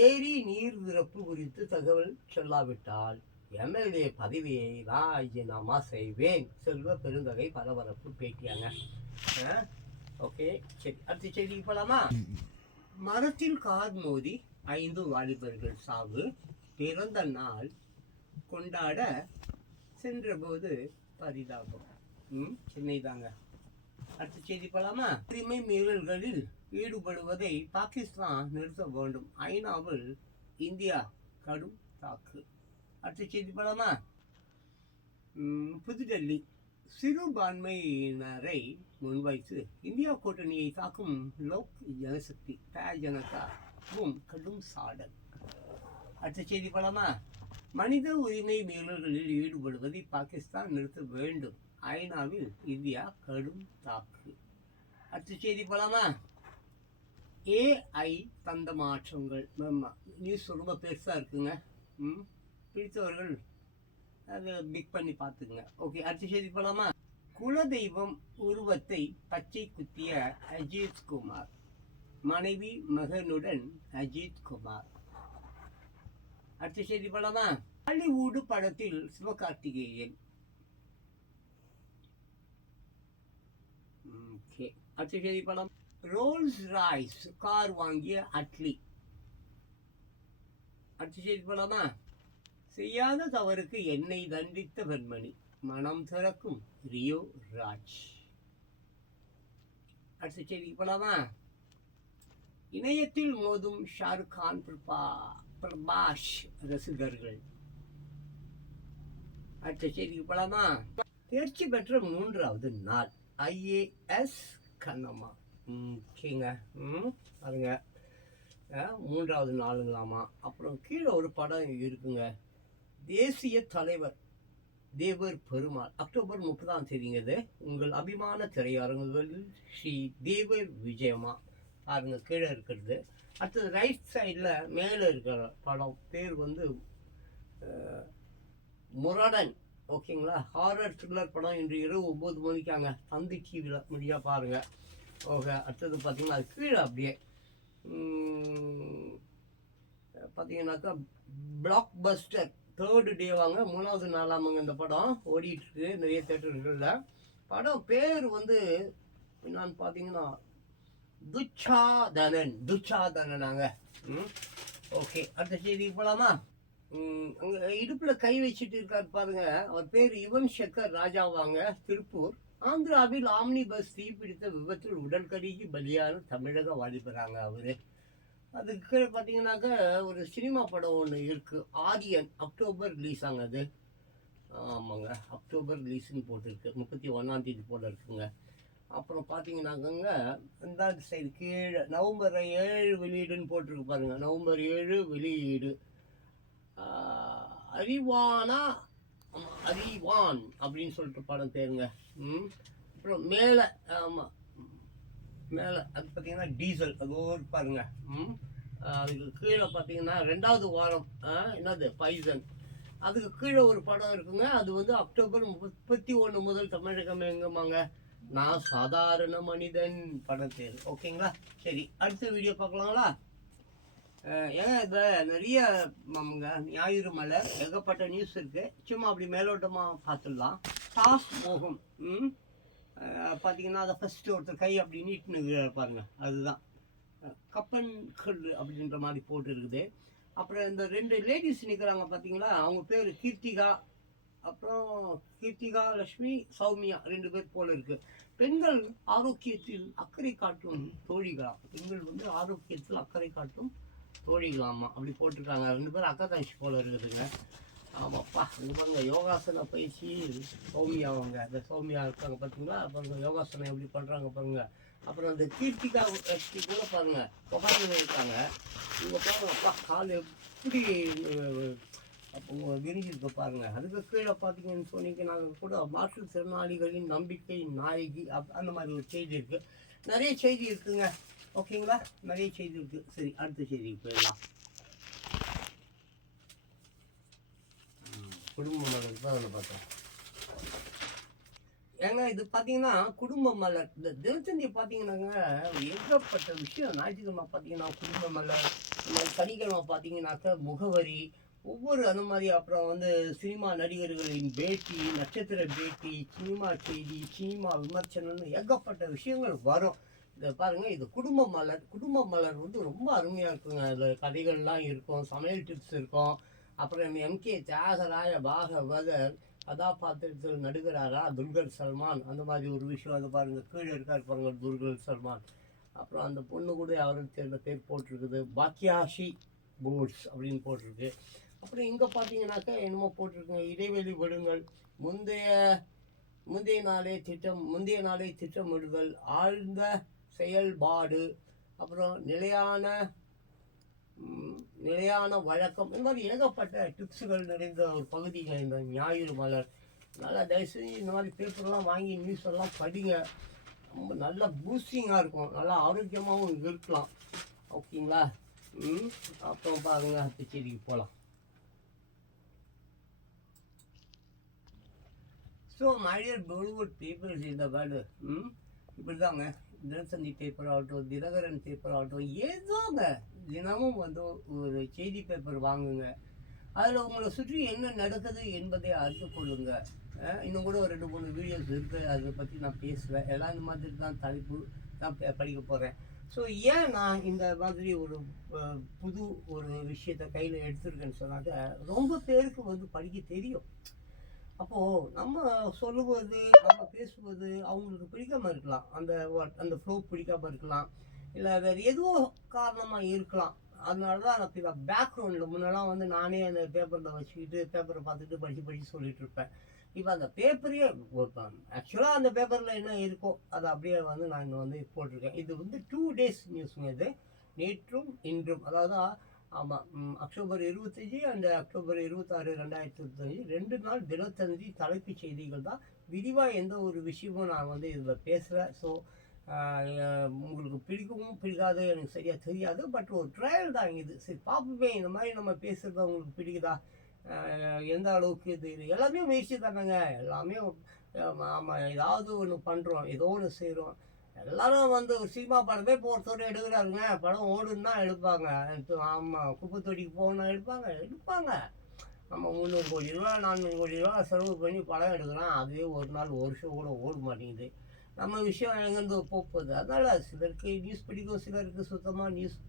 ஏரி நீர் திறப்பு குறித்து தகவல் சொல்லாவிட்டால் எம்எல்ஏ பதவியை ராஜினாமா செய்வேன். செல்வ பெருந்தகை பரபரப்பு பேட்டியாங்க. ஓகே, சரி, அடுத்த செய்திக்கு போலாமா? மரத்தில் கார் மோதி 5 வாலிபர்கள் சாவு. பிறந்த நாள் கொண்டாட சென்றபோது பரிதாபம். சென்னை தாங்க. அடுத்த செய்தி போலாமா? உரிமை மீறல்களில் ஈடுபடுவதை பாகிஸ்தான் நிறுத்த வேண்டும். ஐநாவில் இந்தியா கடும் தாக்கு. அடுத்த செய்தி போலாமா? புதுடெல்லி சிறுபான்மையினரை முன்வைத்து இந்தியா கூட்டணியை தாக்கும் லோக் ஜனசக்தி ஜனதாவும் கடும் சாடல். அடுத்த செய்தி போலாமா? மனித உரிமை மீறல்களில் ஈடுபடுவதை பாகிஸ்தான் நிறுத்த வேண்டும். ஐநாவில் இந்தியா கடும் தாக்கு. அடுத்த செய்தி போலாமா? ஏஐ தந்த மாற்றங்கள். நியூஸ் ரொம்ப பெருசாக இருக்குங்க. பிடித்தவர்கள் அதை பிக் பண்ணி பார்த்துக்குங்க. ஓகே, அடுத்த செய்தி போலாமா? குலதெய்வம் உருவத்தை பச்சை குத்திய அஜித் குமார். மனைவி மகனுடன் அஜித் குமார். அடுத்த செய்தி போலாமா? ஹாலிவுட் படத்தில் சிவகார்த்திகேயன். ஓகே, அடுத்த செய்தி போலாம். ரோல்ஸ் ராய்ஸ் கார் வாங்கிய அட்லி. அடுத்த செய்தி போலாமா? செய்யாத தவறுக்கு என்னை தண்டித்த பெண்மணி. மனம் திறக்கும் ரியோ ராஜ். அடுத்த செய்திக்கு போலாமா? இணையத்தில் மோதும் ஷாருக் கான் பிரபாஷ் ரசிகர்கள். அடுத்த செய்திக்கு போலாமா? தேர்ச்சி பெற்ற 3வது நாள் IAS கண்ணம்மா. ஓகேங்க, பாருங்க. மூன்றாவது நாளுங்களாமா. அப்புறம் கீழே ஒரு படம் இருக்குங்க, தேசிய தலைவர் தேவர் பெருமாள். அக்டோபர் 30ஆம் தேதிங்க இது. உங்கள் அபிமான திரையரங்குகளில் ஸ்ரீ தேவர் விஜயமா பாருங்க, கீழே இருக்கிறது. அடுத்தது ரைட் சைடில் மேலே இருக்கிற படம் பேர் வந்து முரடன். ஓகேங்களா, ஹாரர் த்ரில்லர் படம். இன்று இரவு 9 மணிக்காங்க, தந்தி டிவியில் முடியா பாருங்கள். ஓகே, அடுத்தது பார்த்தீங்கன்னா அது கீழே அப்படியே பார்த்தீங்கன்னாக்கா பிளாக் பஸ்டர் தேர்டு டே வாங்க, 3வது நாளாமங்க இந்த படம் ஓடிட்டுருக்கு நிறைய தேட்டர்களில். படம் பேர் வந்து என்னான்னு பார்த்தீங்கன்னா துச்சாதனனாங்க. ஓகே, அடுத்த செய்திக்கு போகலாமா? அங்கே இடுப்பில் கை வச்சுட்டு இருக்காரு பாருங்க, அவர் பேர் யுவன் சங்கர் ராஜாவாங்க, திருப்பூர். ஆந்திராவில் ஆம்னி பஸ் தீப்பிடித்த விபத்தில் உடல் கருகி பலியான தமிழக வாலிபராங்க அவரு. அதுக்கு கீழே பார்த்தீங்கன்னாக்கா ஒரு சினிமா படம் ஒன்று இருக்குது, ஆரியன். அக்டோபர் ரிலீஸ் ஆங்க அது. ஆமாங்க, அக்டோபர் ரிலீஸ்ன்னு போட்டிருக்கு, 31ஆம் தேதி போல இருக்குங்க. அப்புறம் பார்த்தீங்கன்னாக்கங்க இந்த சைடு கீழே நவம்பர் 7 வெளியீடுன்னு போட்டிருக்கு பாருங்க, நவம்பர் 7 வெளியீடு. அறிவான் அப்படின்னு சொல்லிட்டு படம் பேருங்க. அப்புறம் மேலே, ஆமாம் மேலே அது பார்த்தீங்கன்னா டீசல், அது ஒரு பாருங்க. அதுக்கு கீழே பார்த்தீங்கன்னா 2வது வாரம் என்னது பைசன். அதுக்கு கீழே ஒரு படம் இருக்குங்க, அது வந்து அக்டோபர் 31 முதல் தமிழகம் எங்கம்மாங்க, நான் சாதாரண மனிதன் படம் பேர். ஓகேங்களா, சரி அடுத்த வீடியோ பார்க்கலாங்களா? ஏங்க இதில் நிறைய ஞாயிறு மலர் ஏகப்பட்ட நியூஸ் இருக்குது, சும்மா அப்படி மேலோட்டமாக பார்த்துடலாம். டாஸ் மோகம் பார்த்தீங்கன்னா அதை ஃபஸ்ட்டு ஒருத்தர் கை அப்படி நீட்டுன்னு பாருங்க, அதுதான் கப்பன் கல் அப்படின்ற மாதிரி போட்டு இருக்குது. அப்புறம் இந்த 2 லேடிஸ் நிற்கிறாங்க பார்த்தீங்களா, அவங்க பேர் கீர்த்திகா, அப்புறம் கீர்த்திகா லட்சுமி, சௌமியா, 2 பேர் போல இருக்குது. பெண்கள் ஆரோக்கியத்தில் அக்கறை காட்டும் தோழிகளா, பெண்கள் வந்து ஆரோக்கியத்தில் அக்கறை காட்டும் தோழிகளாமா அப்படி போட்டிருக்காங்க. 2 பேரும் அக்கா தங்கச்சி போல இருக்குதுங்க. ஆமாப்பா, இது பாருங்க யோகாசன பயிற்சி சௌமியா, அவங்க அந்த சௌமியா இருக்காங்க பார்த்தீங்களா, பாருங்க யோகாசனம் எப்படி பண்ணுறாங்க பாருங்க. அப்புறம் அந்த கீர்த்திகா லட்சுமி கூட பாருங்க உட்காந்து இருக்காங்க. இவங்க பாருங்கப்பா கால் எப்படி அப்போ விரிஞ்சிருக்கு பாருங்க. அதுக்கு கீழே பார்த்தீங்கன்னு சொன்னீங்க, நாங்கள் கூட மாற்றுத்திறனாளிகளின் நம்பிக்கை நாயகி அந்த மாதிரி ஒரு செய்தி இருக்குது. நிறைய செய்தி இருக்குங்க. ஓகேங்களா, நிறைய செய்தி இருக்குது. சரி அடுத்த செய்திக்கு போயிடலாம். குடும்ப மலர் தான் அதில் பார்த்தோம். ஏங்க இது பார்த்தீங்கன்னா குடும்ப மலர், இந்த தினத்தந்தி பார்த்தீங்கன்னாங்க ஏகப்பட்ட விஷயம். ஞாயிற்றுக்கிழமை பார்த்தீங்கன்னா குடும்ப மலர், சனிக்கிழமை பார்த்தீங்கன்னாக்கா முகவரி, ஒவ்வொரு அந்த மாதிரி. அப்புறம் வந்து சினிமா நடிகர்களின் பேட்டி, நட்சத்திர பேட்டி, சினிமா செய்தி, சினிமா விமர்சனம்னு ஏகப்பட்ட விஷயங்கள் வரும். இதை பாருங்கள், இது குடும்ப மலர். குடும்ப மலர் வந்து ரொம்ப அருமையாக இருக்குங்க. அதில் கதைகள்லாம் இருக்கும், சமையல் டிப்ஸ் இருக்கும். அப்புறம் எம்கே தியாகராய பாகவதர் கதாபாத்திரத்தில் நடுகிறாரா துல்கர் சல்மான், அந்த மாதிரி ஒரு விஷயம். அதை பாருங்கள், கீழே இருக்கார் பாருங்க துல்கர் சல்மான். அப்புறம் அந்த பொண்ணு கூட அவருக்கு தெரிந்த பேர் போட்டிருக்குது, பாக்கியாஷி போர்ட்ஸ் அப்படின்னு போட்டிருக்கு. அப்புறம் இங்கே பார்த்தீங்கன்னாக்கா என்னமோ போட்டிருக்குங்க, இடைவெளி விடுங்கள், முந்தைய நாளே திட்டமிடுதல், ஆழ்ந்த செயல்பாடு, அப்புறம் நிலையான வழக்கம், இந்த மாதிரி ஏகப்பட்ட டிப்ஸுகள் நிறைந்த ஒரு பகுதிகள் இந்த ஞாயிறு மலர். நல்லா தயவுசெய்து இந்த மாதிரி பேப்பர்லாம் வாங்கி நியூஸ் எல்லாம் படிங்க, ரொம்ப நல்லா பூஸ்டிங்காக இருக்கும், நல்லா ஆரோக்கியமாகவும் இருக்கலாம். ஓகேங்களா, அப்புறம் பாருங்க அடுத்த செய்திக்கு போகலாம். ஸோ மைடியர் பாலிவுட் பேப்பர்ஸ் இந்த வேர்டு இப்படி தாங்க. தினசந்தி பேப்பர் ஆகட்டும், தினகரன் பேப்பர் ஆகட்டும், ஏதோங்க தினமும் வந்து ஒரு செய்தி பேப்பர் வாங்குங்க. அதில் உங்களை சுற்றி என்ன நடக்குது என்பதை அறிந்து கொள்ளுங்க. இன்னும் கூட ஒரு 2-3 வீடியோஸ் இருக்குது, அதை பற்றி நான் பேசுவேன். எல்லாம் இந்த மாதிரி தான் தலைப்பு தான் படிக்க போகிறேன். ஸோ ஏன் நான் இந்த மாதிரி ஒரு புது ஒரு விஷயத்தை கையில் எடுத்துருக்கேன்னு சொன்னாக்க, ரொம்ப பேருக்கு வந்து படிக்க தெரியும். அப்போது நம்ம சொல்லுவது, நம்ம பேசுவது அவங்களுக்கு பிடிக்காமல் இருக்கலாம், அந்த ஃப்ளோ பிடிக்காமல் இருக்கலாம், இல்லை வேறு எதுவோ காரணமாக இருக்கலாம். அதனால தான் நான் இப்போ பேக்ரவுண்டில் முன்னெல்லாம் வந்து நானே அந்த பேப்பரில் வச்சுக்கிட்டு பேப்பரை பார்த்துட்டு படித்து சொல்லிகிட்டு இருப்பேன். இப்போ அந்த பேப்பரையே ஆக்சுவலாக அந்த பேப்பரில் என்ன இருக்கோ அதை அப்படியே வந்து நான் வந்து போட்டிருக்கேன். இது வந்து 2 days நியூஸுங்க இது. நேற்றும் இன்றும், அதாவது ஆமாம், அக்டோபர் 25 அண்ட் அக்டோபர் 26, 2025 2 நாள் தினத்தந்தி தலைப்புச் செய்திகள் தான். விரிவாக எந்த ஒரு விஷயமும் நான் வந்து இதில் பேசுகிறேன். ஸோ உங்களுக்கு பிடிக்கவும் பிடிக்காது எனக்கு சரியாக தெரியாது. பட் ஒரு ட்ரையல் தான் இது. சரி பார்ப்போமே, இந்த மாதிரி நம்ம பேசுகிறது உங்களுக்கு பிடிக்குதா, எந்த அளவுக்கு இது எல்லாமே முயற்சி தானேங்க. எல்லாமே ஆமாம், ஏதாவது ஒன்று பண்ணுறோம், ஏதோ ஒன்று செய்கிறோம். எல்லாரும் வந்து ஒரு சினிமா படமே ஒருத்தர் எடுக்கிறாருங்க, படம் ஓடுன்னா எடுப்பாங்க. ஆமாம், குப்பை தொட்டிக்கு போகணுன்னா எடுப்பாங்க. நம்ம 300 கோடி ரூபா 400 கோடி ரூபா செலவு பண்ணி படம் எடுக்கிறோம், அதுவே ஒரு நாள் ஒரு ஷோ கூட ஓட மாட்டேங்குது. நம்ம விஷயம் எங்கேருந்து போகுது. அதனால் சிலருக்கு நியூஸ் பிடிக்கும், சிலருக்கு சுத்தமாக நியூஸ்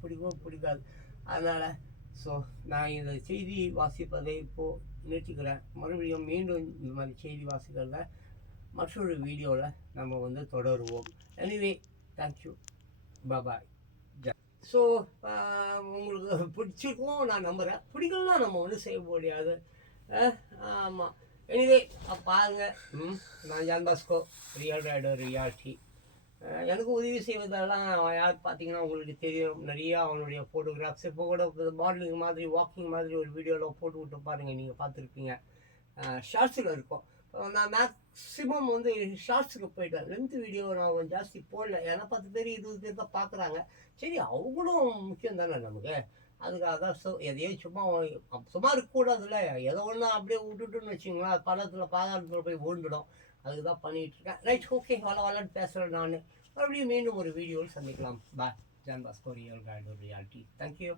பிடிக்காது. அதனால் ஸோ நான் இந்த செய்தி வாசிப்பதை இப்போது நிறுத்திக்கிறேன். மறுபடியும் மீண்டும் இந்த மாதிரி செய்தி வாசிக்கிறத மற்றொரு வீடியோவில் நம்ம வந்து தொடருவோம். எனிவே, தேங்க்யூ, பாய். ஸோ உங்களுக்கு பிடிச்சிருக்கும் நான் நம்புகிறேன். பிடிக்கலாம் நம்ம ஒன்றும் செய்ய முடியாது. ஆமாம், எனிவே பாருங்கள். நான் John Bosco, real rider reality. எனக்கு உதவி செய்வதெல்லாம் யார் பார்த்தீங்கன்னா உங்களுக்கு தெரியும். நிறையா அவனுடைய ஃபோட்டோகிராஃப்ஸ் இப்போ கூட மாடலிங் மாதிரி, வாக்கிங் மாதிரி ஒரு வீடியோவில் போட்டு விட்டு பாருங்கள், நீங்கள் பார்த்துருப்பீங்க. ஷார்ட்ஸில் இருக்கும். நான் மேக்ஸிமம் வந்து ஷார்ட்ஸுக்கு போயிட்டேன். லென்த் வீடியோ நான் ஜாஸ்தி போடல. ஏன்னா 10 பேர் 20 பேர் தான் பார்க்குறாங்க. சரி, அவங்களும் முக்கியம் தானே நமக்கு. அதுக்காக தான். ஸோ எதையும் சும்மா இருக்கக்கூடாதுல்ல. எதோ ஒன்று அப்படியே விட்டுட்டுன்னு வச்சுங்களேன், பாதாளத்தில் போய் விழுந்துடும். அதுக்கு தான் பண்ணிகிட்ருக்கேன். ரைட், ஓகே, வளன்னு பேசுகிறேன் நான். மறுபடியும் மீண்டும் ஒரு வீடியோவில் சந்திக்கலாம். Bye. John Bosco, real rider reality. Thank you.